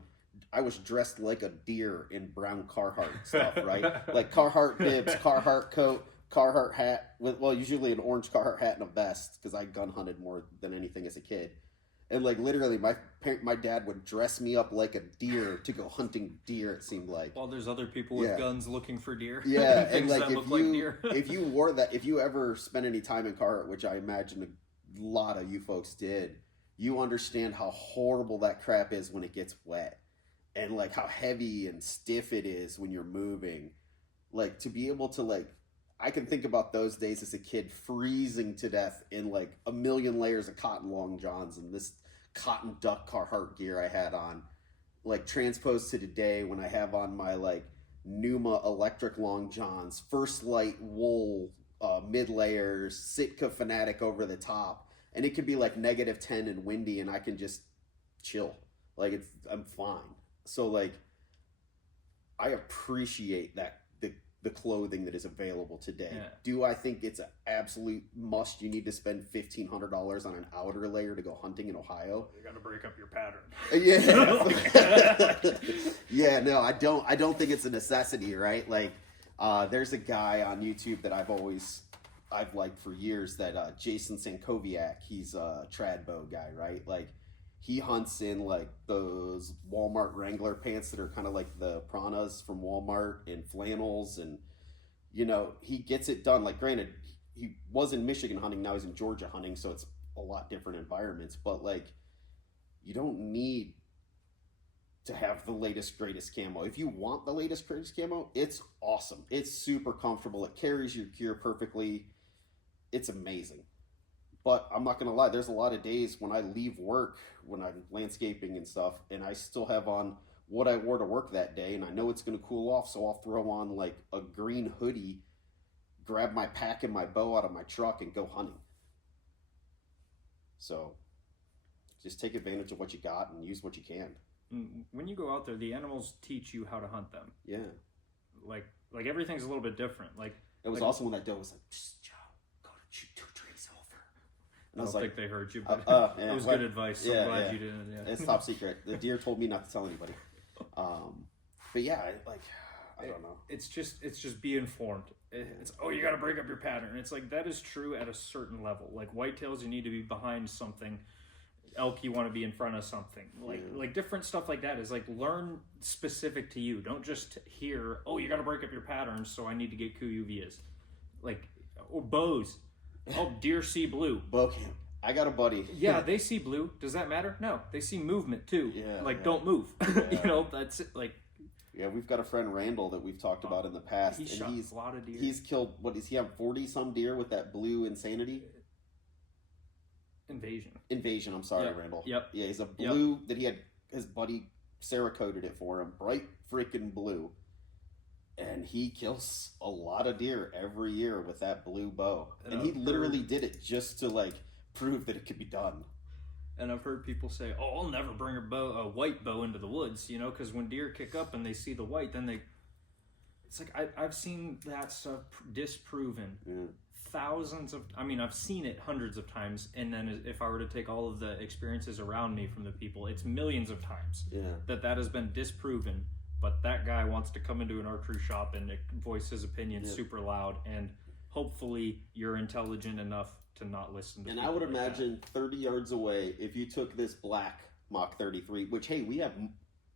I was dressed like a deer in brown Carhartt stuff, right? Like Carhartt bibs, Carhartt coat, Carhartt hat, with usually an orange Carhartt hat and a vest, because I gun hunted more than anything as a kid. And like literally, my dad would dress me up like a deer to go hunting deer. It seemed like. While there's other people with guns looking for deer. Yeah, and things like that look like deer. if you wore that, if you ever spent any time in Carhartt, which I imagine a lot of you folks did, you understand how horrible that crap is when it gets wet, and like how heavy and stiff it is when you're moving. Like to be able to like. I can think about those days as a kid freezing to death in like a million layers of cotton long johns and this cotton duck Carhartt gear I had on, like transposed to today when I have on my like Numa electric long johns, First Light wool mid layers, Sitka Fanatic over the top, and it could be like -10 and windy and I can just chill. Like I'm fine. So like I appreciate that the clothing that is available today. Yeah. Do I think it's an absolute must? You need to spend $1,500 on an outer layer to go hunting in Ohio. You got to break up your pattern. Yeah, yeah. No, I don't think it's a necessity, right? Like, there's a guy on YouTube that I've liked for years. That Jason Sankoviak. He's a trad bow guy, right? Like, he hunts in like those Walmart Wrangler pants that are kind of like the Pranas from Walmart and flannels, and he gets it done. Like, granted, he was in Michigan hunting, now he's in Georgia hunting, so it's a lot different environments. But like, you don't need to have the latest greatest camo. If you want the latest greatest camo, it's awesome. It's super comfortable. It carries your gear perfectly. It's amazing. But I'm not going to lie, there's a lot of days when I leave work, when I'm landscaping and stuff, and I still have on what I wore to work that day, and I know it's going to cool off, so I'll throw on like a green hoodie, grab my pack and my bow out of my truck, and go hunting. So just take advantage of what you got and use what you can. When you go out there, the animals teach you how to hunt them. Yeah. Like everything's a little bit different. Like it was awesome when that doe was like, Joe, go to shoot 2 trees over. And I don't think they heard you, but yeah, it was good advice. So I'm glad you didn't. Yeah. It's top secret. The deer told me not to tell anybody. But yeah, I don't know. It's just be informed. It's you got to break up your pattern. It's like that is true at a certain level. Like whitetails, you need to be behind something. Elk, you want to be in front of something. Like different stuff like that is like learn specific to you. Don't just hear, you got to break up your patterns, so I need to get QUVs. Like, or bows. Deer see blue. Bow camp. I got a buddy. Yeah, they see blue. Does that matter? No, they see movement too. Yeah, don't move. Yeah. That's it. Like, yeah, we've got a friend Randall that we've talked about in the past. He's shot a lot of deer. He's killed. What does he have? 40-some deer with that blue Insanity. Invasion. I'm sorry, Randall. Yep. Yeah, he's a blue that he had. His buddy Sarah coated it for him, bright freaking blue. And he kills a lot of deer every year with that blue bow. And he literally did it just to like prove that it could be done. And I've heard people say, I'll never bring a white bow into the woods, because when deer kick up and they see the white, then it's like I've seen that stuff disproven I've seen it hundreds of times, and then if I were to take all of the experiences around me from the people, it's millions of times that has been disproven. But that guy wants to come into an archery shop and voice his opinion super loud, and hopefully you're intelligent enough to not listen to And I would imagine 30 yards away, if you took this black Mach 33, which, hey, we have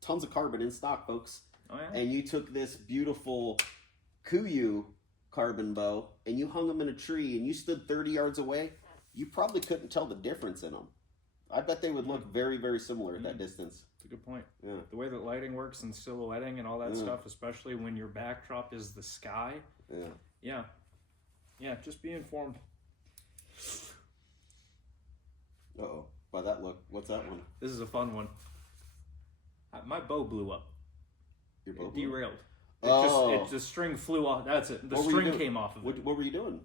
tons of carbon in stock, folks, and you took this beautiful Kuiu carbon bow, and you hung them in a tree, and you stood 30 yards away, you probably couldn't tell the difference in them. I bet they would look very, very similar at that distance. That's a good point. Yeah. The way that lighting works and silhouetting and all that stuff, especially when your backdrop is the sky. Yeah, just be informed. Uh-oh. By that look, what's that one? This is a fun one. My bow blew up. Your bow It blew up? derailed. The string flew off. That's it. The What were you string doing? came off of it. What were you doing?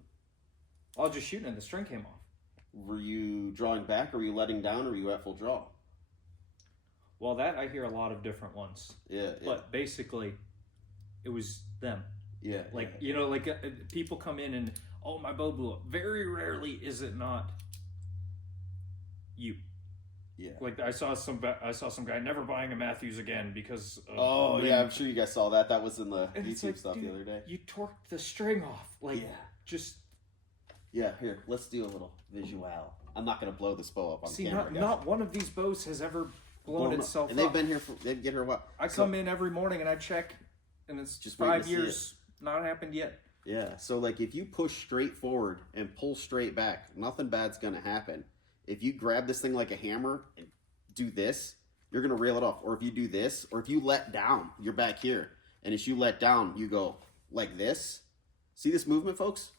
I was just shooting and the string came off. Were you drawing back, or were you letting down, or were you at full draw? Well, that I hear a lot of different ones. Yeah. But basically, it was them. Yeah. Like, you know, like people come in and, oh, my bow blew up. Very rarely is it not you. Yeah. Like I saw some guy never buying a Matthews again because of Oh yeah, I'm sure you guys saw that. That was in the and it's YouTube like, stuff dude, the other day. You torqued the string off. Like Yeah. just Yeah, here, let's do a little visual. I'm not gonna blow this bow up on see. camera. Not one of these bows has ever blown itself and they've up. been here for they've been here what? I come in every morning and I check, and it's Just just waiting 5 to see years. Not happened yet. Yeah, so like if you push straight forward and pull straight back, nothing bad's gonna happen. If you grab this thing like a hammer and do this, you're gonna reel it off. Or if you do this, or if you let down, you're back here. And as you let down, you go like this. See this movement, folks?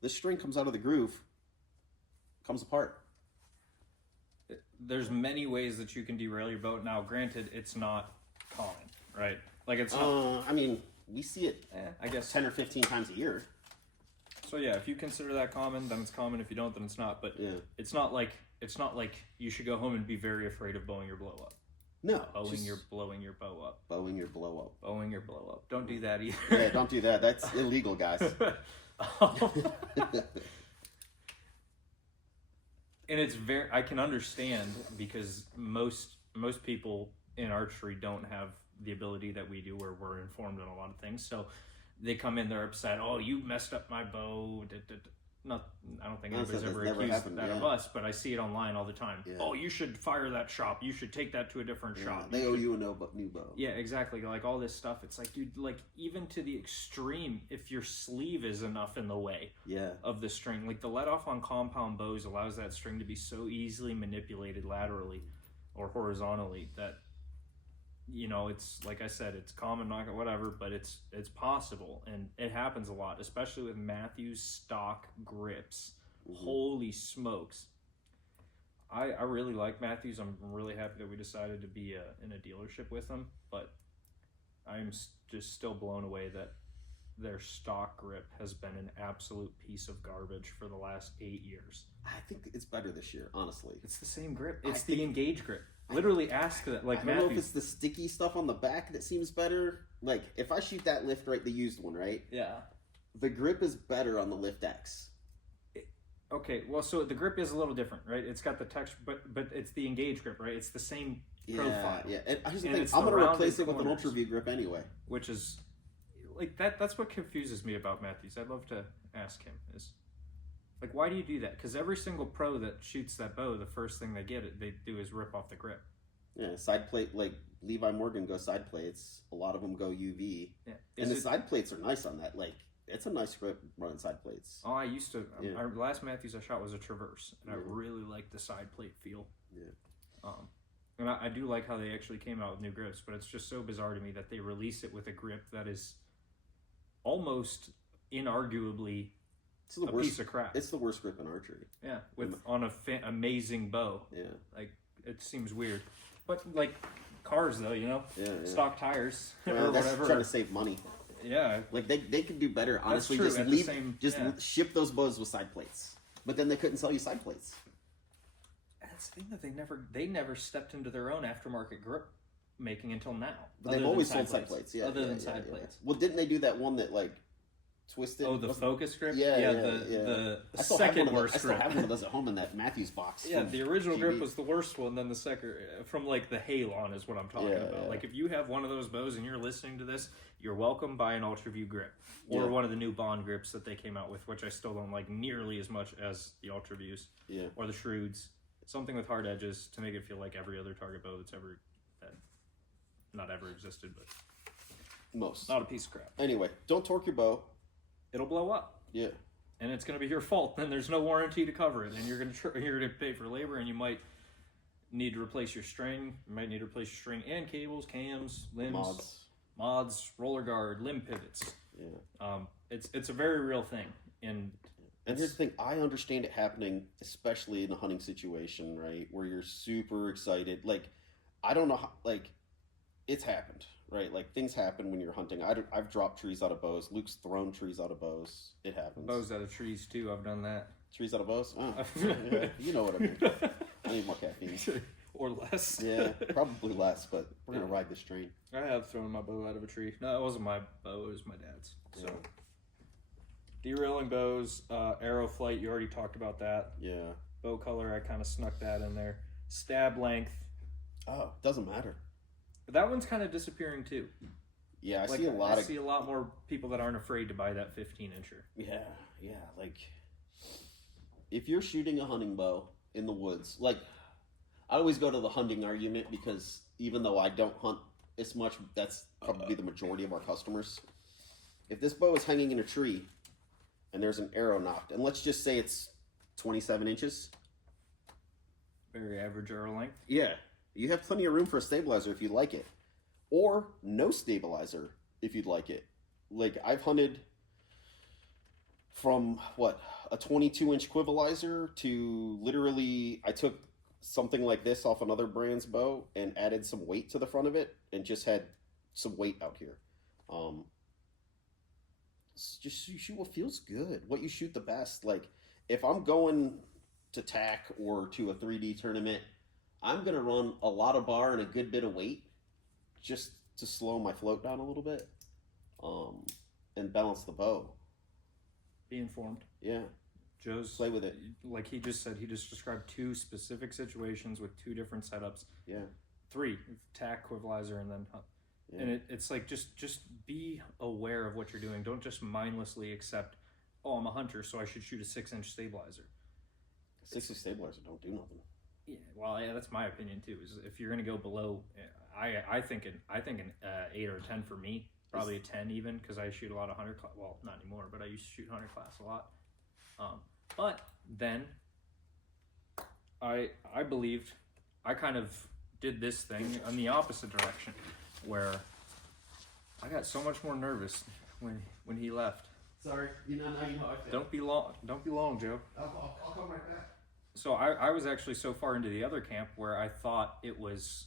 This string comes out of the groove, comes apart. There's many ways that you can derail your boat. Now, granted, it's not common, right? Like it's not. I mean, we see it I guess 10 or 15 times a year. so. Yeah, if you consider that common, then it's common. If you don't, then it's not. But Yeah. it's not like you should go home and be very afraid of blowing your blow up. No. Blowing just your blowing your bow up. bowing your blow up. Blowing your blow up. Don't do that either. Yeah, don't do that. That's illegal, guys. And it's very, I can understand because most people in archery don't have the ability that we do where we're informed on a lot of things. So they come in, they're upset. Oh, you messed up my bow. Not, I don't think anybody's ever accused that of us, but I see it online all the time. Yeah. Oh, you should fire that shop. You should take that to a different shop. They owe you a new bow. Yeah, exactly. Like all this stuff. It's like, dude, like even to the extreme, if your sleeve is enough in the way of the string, like the let off on compound bows allows that string to be so easily manipulated laterally or horizontally that, you know, it's like I said, it's common, not whatever, but it's possible, and it happens a lot, especially with Matthews stock grips. Mm-hmm. Holy smokes! I really like Matthews. I'm really happy that we decided to be in a dealership with them, but I'm just still blown away that their stock grip has been an absolute piece of garbage for the last 8 years. I think it's better this year, honestly. It's the same grip. It's the Engage grip. Literally ask that, like, I don't Matthews. know if it's the sticky stuff on the back that seems better. Like, if I shoot that lift right, the used one, right? Yeah. The grip is better on the Lift X. Okay, well, so the grip is a little different, right? It's got the texture, but it's the Engage grip, right? It's the same profile. Yeah. And here's the And thing, it's I'm the going to rounded replace it with an corners. Ultra View grip anyway. Which is, like, that's what confuses me about Matthews. I'd love to ask him is, like, why do you do that? Because every single pro that shoots that bow, the first thing they do is rip off the grip. Yeah, side plate, like Levi Morgan goes side plates. A lot of them go UV. Yeah. And the side plates are nice on that. Like, it's a nice grip running side plates. Oh, I used to. Yeah. Our last Matthews I shot was a Traverse, and Yeah. I really liked the side plate feel. Yeah. And I do like how they actually came out with new grips, but it's just so bizarre to me that they release it with a grip that is almost inarguably It's the a worst, piece of crap. It's the worst grip in archery. Yeah, on a amazing bow. Yeah. Like, it seems weird. But, like, cars, though, you know? Yeah. Stock tires or That's whatever. trying to save money. Yeah. Like, they could do better. Honestly, true, just at the same- yeah. ship those bows with side plates. But then they couldn't sell you side plates. That's the thing that they never stepped into their own aftermarket grip making until now. But they've always sold side plates. Yeah. Other than yeah, side yeah. plates. Well, didn't they do that one that, like, twisted? Oh, the focus grip? Yeah. The I still second have one worst I still grip. have one of those at home in that Matthews box. Yeah, from the original GB. grip was the worst one, then the second, from like the Halon is what I'm talking about. Yeah. Like if you have one of those bows and you're listening to this, you're welcome. Buy an Ultra View grip. Or Yeah. one of the new Bond grips that they came out with, which I still don't like nearly as much as the Ultra Views. Yeah. Or the Shrewds. Something with hard edges to make it feel like every other target bow that's not ever existed, but Most. not a piece of crap. Anyway, don't torque your bow. It'll blow up. Yeah. And it's going to be your fault. Then there's no warranty to cover it, and you're going to pay for labor, and you might need to replace your string. You might need to replace your string and cables, cams, limbs, mods, roller guard, limb pivots. Yeah. It's a very real thing, and And here's the thing, I understand it happening, especially in a hunting situation, right, where you're super excited. Like, I don't know how, like, it's happened, right? Like, things happen when you're hunting. I've dropped trees out of bows. Luke's thrown trees out of bows. It happens. Bows out of trees too. I've done that. Trees out of bows? Oh, yeah, you know what I mean. I need more caffeine. Or less. Yeah, probably less, but we're going to ride this train. I have thrown my bow out of a tree. No, it wasn't my bow. It was my dad's. So, derailing bows, arrow flight, you already talked about that. Yeah. Bow color, I kind of snuck that in there. Stab length. Oh, doesn't matter. But that one's kind of disappearing too. Yeah, I like, see a lot more people that aren't afraid to buy that 15-incher. Yeah, like, if you're shooting a hunting bow in the woods, like, I always go to the hunting argument because even though I don't hunt as much, that's probably the majority of our customers. If this bow is hanging in a tree and there's an arrow knocked, and let's just say it's 27 inches. Very average arrow length. Yeah, you have plenty of room for a stabilizer if you like it. Or no stabilizer if you'd like it. Like, I've hunted from, a 22-inch quivalizer to literally, I took something like this off another brand's bow and added some weight to the front of it and just had some weight out here. Just shoot what feels good, what you shoot the best. Like, if I'm going to TAC or to a 3D tournament, I'm going to run a lot of bar and a good bit of weight just to slow my float down a little bit and balance the bow. Be informed. Yeah. Joe's play with it. Like he just said, he just described 2 specific situations with 2 different setups. Yeah. 3, tack, quivalizer, and then hunt. Yeah. And it's like, just be aware of what you're doing. Don't just mindlessly accept, oh, I'm a hunter, so I should shoot a 6-inch stabilizer. 6-inch stabilizer don't do nothing. Yeah, well, yeah, that's my opinion too. Is if you're gonna go below, I think an 8 or a 10 for me, probably a 10 even, because I shoot a lot of hunter class. Well, not anymore, but I used to shoot hunter class a lot. But then I believed, I kind of did this thing in the opposite direction, where I got so much more nervous when he left. Sorry, now you know I feel. Don't be long, Joe. I'll come right back. So I was actually so far into the other camp where I thought it was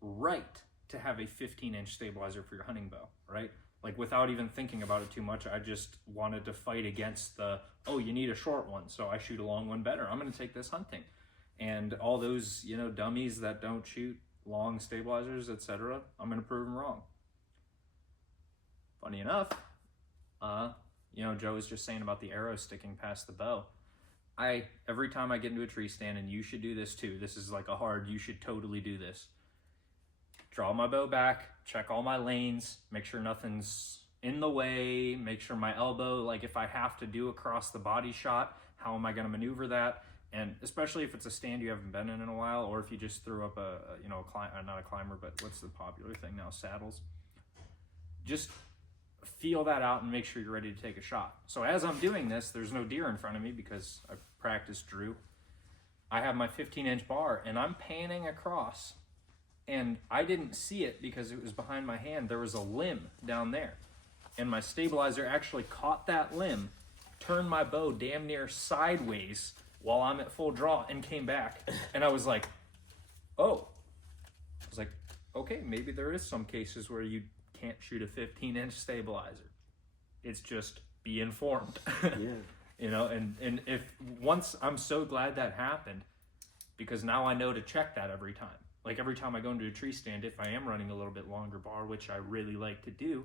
right to have a 15-inch stabilizer for your hunting bow, right? Like, without even thinking about it too much, I just wanted to fight against you need a short one, so I shoot a long one better. I'm going to take this hunting. And all those, dummies that don't shoot long stabilizers, etc., I'm going to prove them wrong. Funny enough, Joe was just saying about the arrow sticking past the bow. Every time I get into a tree stand, and you should do this too, this is like you should totally do this. Draw my bow back, check all my lanes, make sure nothing's in the way, make sure my elbow, like if I have to do across the body shot, how am I going to maneuver that? And especially if it's a stand you haven't been in a while, or if you just threw up not a climber, but what's the popular thing now, saddles. Just feel that out and make sure you're ready to take a shot. So as I'm doing this, there's no deer in front of me because I've practiced Drew. I have my 15-inch bar and I'm panning across, and I didn't see it because it was behind my hand. There was a limb down there, and my stabilizer actually caught that limb, turned my bow damn near sideways while I'm at full draw, and came back. And I was like, okay, maybe there is some cases where you can't shoot a 15-inch stabilizer. It's just be informed. Yeah. And if once, I'm so glad that happened, because now I know to check that every time. Like, every time I go into a tree stand, if I am running a little bit longer bar, which I really like to do,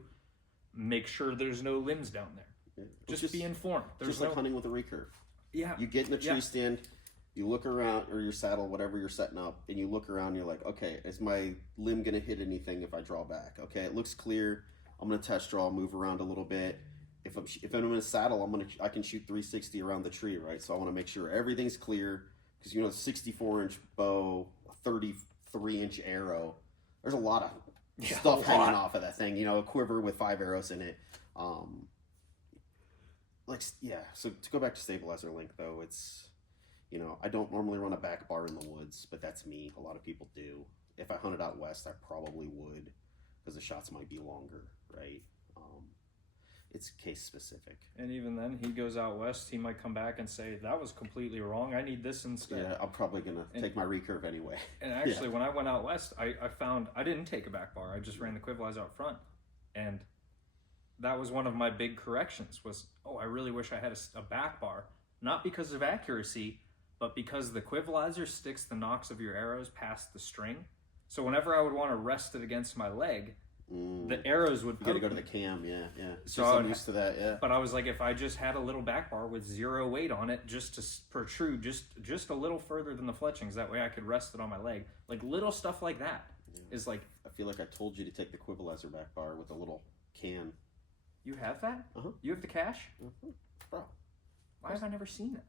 make sure there's no limbs down there. Yeah. Just be informed. There's like hunting with a recurve. Yeah. You get in a tree stand, you look around, or your saddle, whatever you're setting up, and you look around and you're like, okay, is my limb going to hit anything if I draw back? Okay, it looks clear. I'm going to test draw, move around a little bit. If I'm in a saddle, I can shoot 360 around the tree, right? So I want to make sure everything's clear, because 64-inch bow, 33-inch arrow, there's a lot of stuff hanging off of that thing. A quiver with 5 arrows in it. So to go back to stabilizer length, though, it's, I don't normally run a back bar in the woods, but that's me. A lot of people do. If I hunted out west, I probably would, because the shots might be longer, right? it's case specific. And even then, he goes out west, he might come back and say, that was completely wrong, I need this instead. Yeah, I'm probably going to take my recurve anyway. And actually, when I went out west, I found I didn't take a back bar. I just ran the quivalizer out front. And that was one of my big corrections was, I really wish I had a back bar. Not because of accuracy, but because the quivalizer sticks the nocks of your arrows past the string. So whenever I would want to rest it against my leg, the arrows would You got to go to the cam, yeah. So I'm used to that, yeah. But I was like, if I just had a little back bar with 0 weight on it, just to protrude just a little further than the fletchings, that way I could rest it on my leg. Like little stuff like that is like. I feel like I told you to take the quivalizer back bar with a little can. You have that? Uh-huh. You have the cash? Mm-hmm. Bro. Why have I never seen that?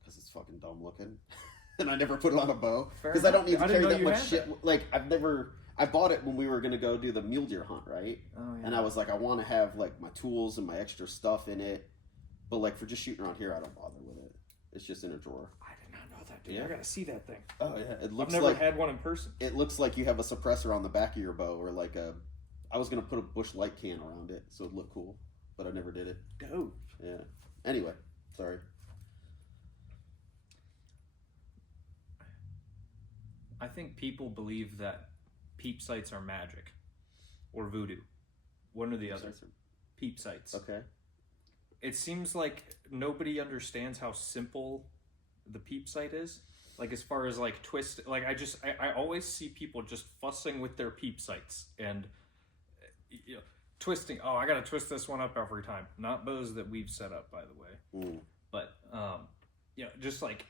Because it's fucking dumb looking. And I never put it on a bow. Fair Because I don't need to I didn't carry know that you much had shit. that. Like, I bought it when we were going to go do the mule deer hunt, right? Oh, yeah. And I was like, I want to have, like, my tools and my extra stuff in it. But, like, for just shooting around here, I don't bother with it. It's just in a drawer. I did not know that, dude. Yeah. I gotta see that thing. Oh, yeah. It looks I've never like, had one in person. it looks like you have a suppressor on the back of your bow or, like, I was going to put a bush light can around it so it'd look cool. But I never did it. Dope. Yeah. Anyway, sorry. I think people believe that peep sights are magic or voodoo. One or the other. Peep sights. Okay. It seems like nobody understands how simple the peep sight is. Like as far as like twist, like I always see people just fussing with their peep sights and twisting. Oh, I gotta twist this one up every time. Not bows that we've set up, by the way. But just like,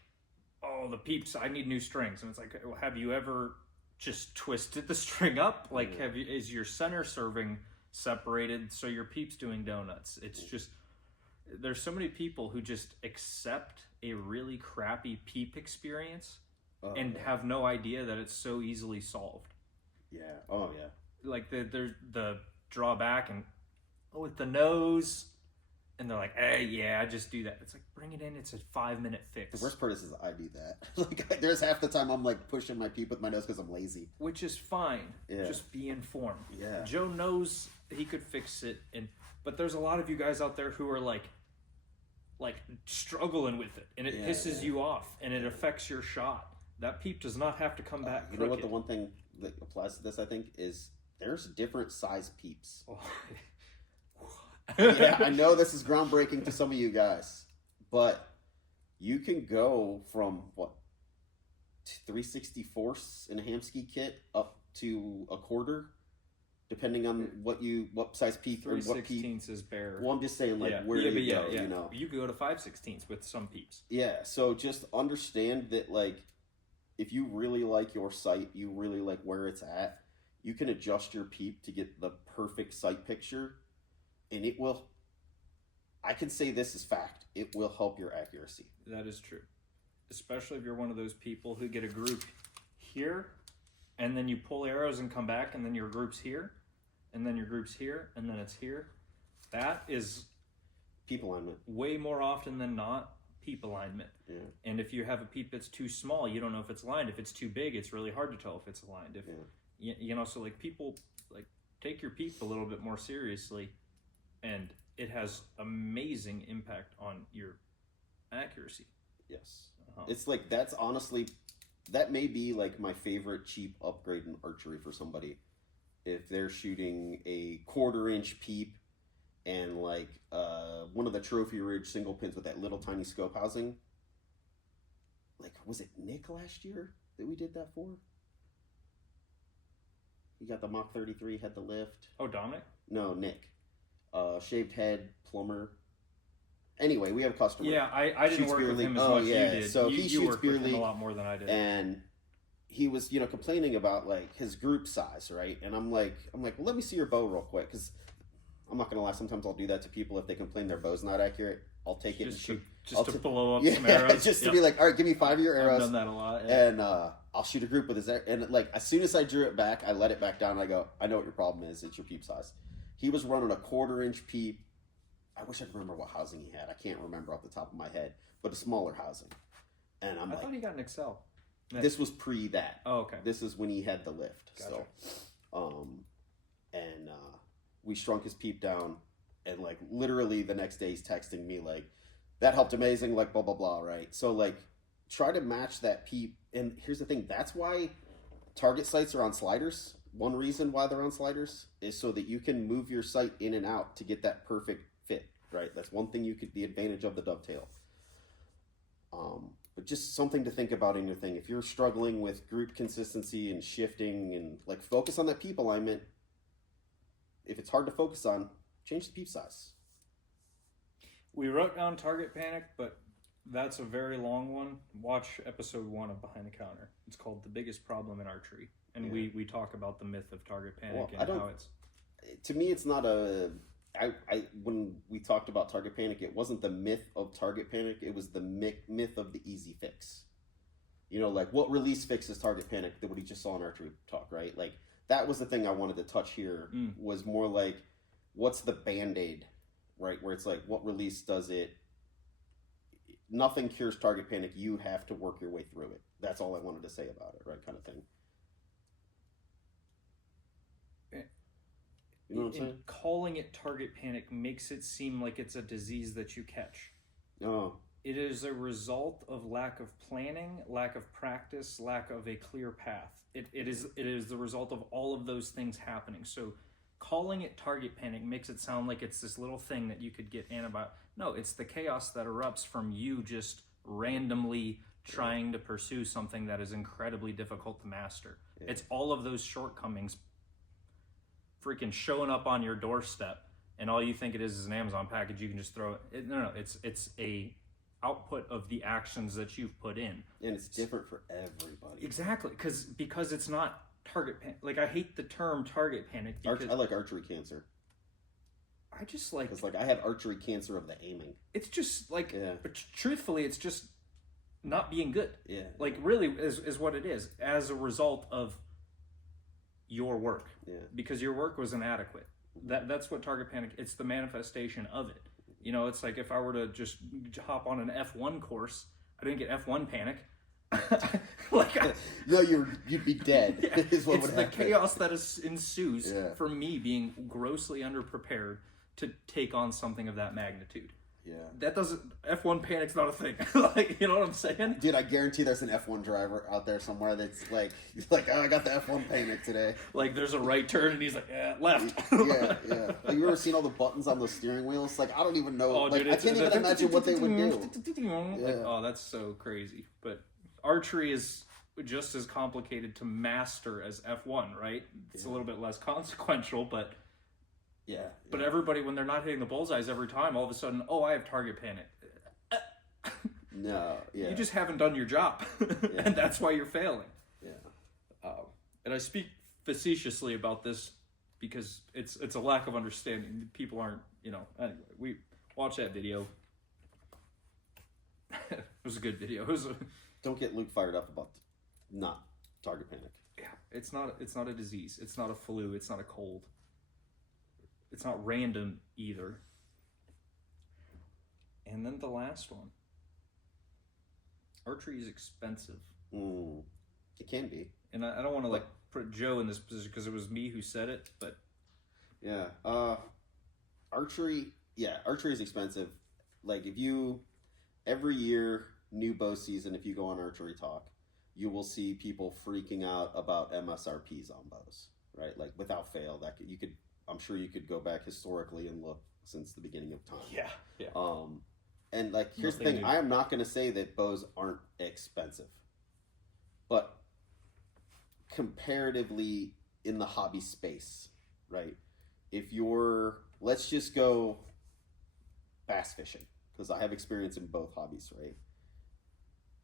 the peeps, I need new strings. And it's like, well, have you ever just twisted the string up? Like, is your center serving separated so your peep's doing donuts? It's just, there's so many people who just accept a really crappy peep experience and have no idea that it's so easily solved. Yeah. Oh, yeah. Like, there's the drawback and, with the nose. And they're like, I just do that. It's like, bring it in. It's a 5-minute fix. The worst part is I do that. Like, there's half the time I'm like pushing my peep with my nose because I'm lazy. Which is fine. Yeah. Just be informed. Yeah. Joe knows he could fix it, but there's a lot of you guys out there who are like struggling with it, and it pisses you off, and it affects your shot. That peep does not have to come back. You know what? The one thing that applies to this, I think, is there's different size peeps. Yeah, I know this is groundbreaking to some of you guys, but you can go from 3/64 in a ham ski kit up to a quarter, depending on what size peep or what peep. 3/16 is bare. Well, I'm just saying, like, where you go, you know. You go to 5/16 with some peeps. Yeah, so just understand that, like, if you really like your sight, you really like where it's at, you can adjust your peep to get the perfect sight picture. And it will, I can say this is fact, it will help your accuracy. That is true. Especially if you're one of those people who get a group here, and then you pull arrows and come back, and then your group's here, and then your group's here, and then it's here. That is peep alignment. Way more often than not, peep alignment. Yeah. And if you have a peep that's too small, you don't know if it's aligned. If it's too big, it's really hard to tell if it's aligned. So like people, like, take your peep a little bit more seriously. And it has amazing impact on your accuracy. Yes. It's like, that's honestly, that may be like my favorite cheap upgrade in archery for somebody. If they're shooting a 1/4-inch peep and like one of the Trophy Ridge single pins with that little tiny scope housing. Like, was it Nick last year that we did that for? He got the Mach 33, had the lift. Oh, Dominic? No, Nick. Shaved head, plumber. Anyway, we have a customer. Yeah, I didn't work with him as much as you did. So he shoots worked beer with him league a lot more than I did. And he was, complaining about like his group size, right? And I'm like, well, let me see your bow real quick, because I'm not gonna lie. Sometimes I'll do that to people if they complain their bow's not accurate. I'll take it and shoot. Just to blow up some arrows. Just to be like, all right, give me 5 of your arrows. I've done that a lot. Yeah. And I'll shoot a group with his, and like as soon as I drew it back, I let it back down. And I go, I know what your problem is. It's your peep size. He was running a 1/4-inch peep. I wish I could remember what housing he had. I can't remember off the top of my head, but a smaller housing. And I thought he got an Excel. This was pre that. Oh, okay. This is when he had the lift. Gotcha. So, we shrunk his peep down, And like literally the next day he's texting me like, that helped amazing, like blah blah blah, right? So like try to match that peep. And here's the thing, that's why target sites are on sliders. One reason why they're on sliders is so that you can move your sight in and out to get that perfect fit, right? That's one thing the advantage of the dovetail. But just something to think about in your thing. If you're struggling with group consistency and shifting and like focus on that peep alignment, if it's hard to focus on, change the peep size. We wrote down target panic, but that's a very long one. Watch episode 1 of Behind the Counter. It's called The Biggest Problem in Archery. And we talk about the myth of target panic and how it's... To me, it's not a... when we talked about target panic, it wasn't the myth of target panic. It was the myth of the easy fix. You know, like what release fixes target panic that what he just saw in Archery talk, right? Like that was the thing I wanted to touch here was more like, what's the Band-Aid, right? Where it's like, what release does it? Nothing cures target panic. You have to work your way through it. That's all I wanted to say about it, right? Kind of thing. You know what I'm saying? Calling it target panic makes it seem like it's a disease that you catch. Oh. It is a result of lack of planning, lack of practice, lack of a clear path. It is the result of all of those things happening. So calling it target panic makes it sound like it's this little thing that you could get antibiotics. No, it's the chaos that erupts from you just randomly trying to pursue something that is incredibly difficult to master. Yeah. It's all of those shortcomings freaking showing up on your doorstep, and all you think it is an Amazon package you can just throw it. No, it's a output of the actions that you've put in, and it's different for everybody. Exactly, because it's not target panic. Like I hate the term target panic. I like archery cancer. I just like because like I had archery cancer of the aiming. It's just like, but truthfully, it's just not being good. Yeah, like really is what it is as a result of your work. Yeah, because your work was inadequate. That's what target panic. It's the manifestation of it. You know, it's like if I were to just hop on an F1 course, I didn't get F1 panic. No, you'd be dead. Yeah, is what it's would the happen. chaos that ensues for me being grossly underprepared to take on something of that magnitude. Yeah, that doesn't F1 panic's not a thing. Like, you know what I'm saying? Dude, I guarantee there's an F1 driver out there somewhere that's like oh, I got the F1 panic today. Like there's a right turn and he's like, left. Yeah. Like, you ever seen all the buttons on the steering wheels? Like I don't even know. I can't even imagine what they would do. Like, oh, that's so crazy. But archery is just as complicated to master as F1, right? It's a little bit less consequential, but But everybody, when they're not hitting the bullseyes every time, all of a sudden, I have target panic. No, you just haven't done your job, and that's why you're failing. Yeah. And I speak facetiously about this because it's a lack of understanding. People aren't, Anyway, we watch that video. It was a good video. Don't get Luke fired up about not target panic. Yeah, it's not a disease. It's not a flu. It's not a cold. It's not random either. And then the last one. Archery is expensive. It can be. And I don't want to put Joe in this position because it was me who said it, but... Yeah. Archery is expensive. Like every year, new bow season, if you go on Archery Talk, you will see people freaking out about MSRPs on bows, right? Like without fail, I'm sure you could go back historically and look since the beginning of time. Yeah. And here's the thing: I am not going to say that bows aren't expensive, but comparatively in the hobby space, right? Let's just go bass fishing because I have experience in both hobbies, right?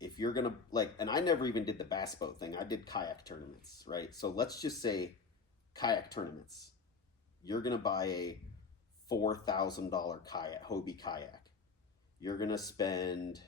If you're gonna and I never even did the bass boat thing. I did kayak tournaments, right? So let's just say kayak tournaments. You're going to buy a $4,000 kayak, Hobie kayak. You're going to spend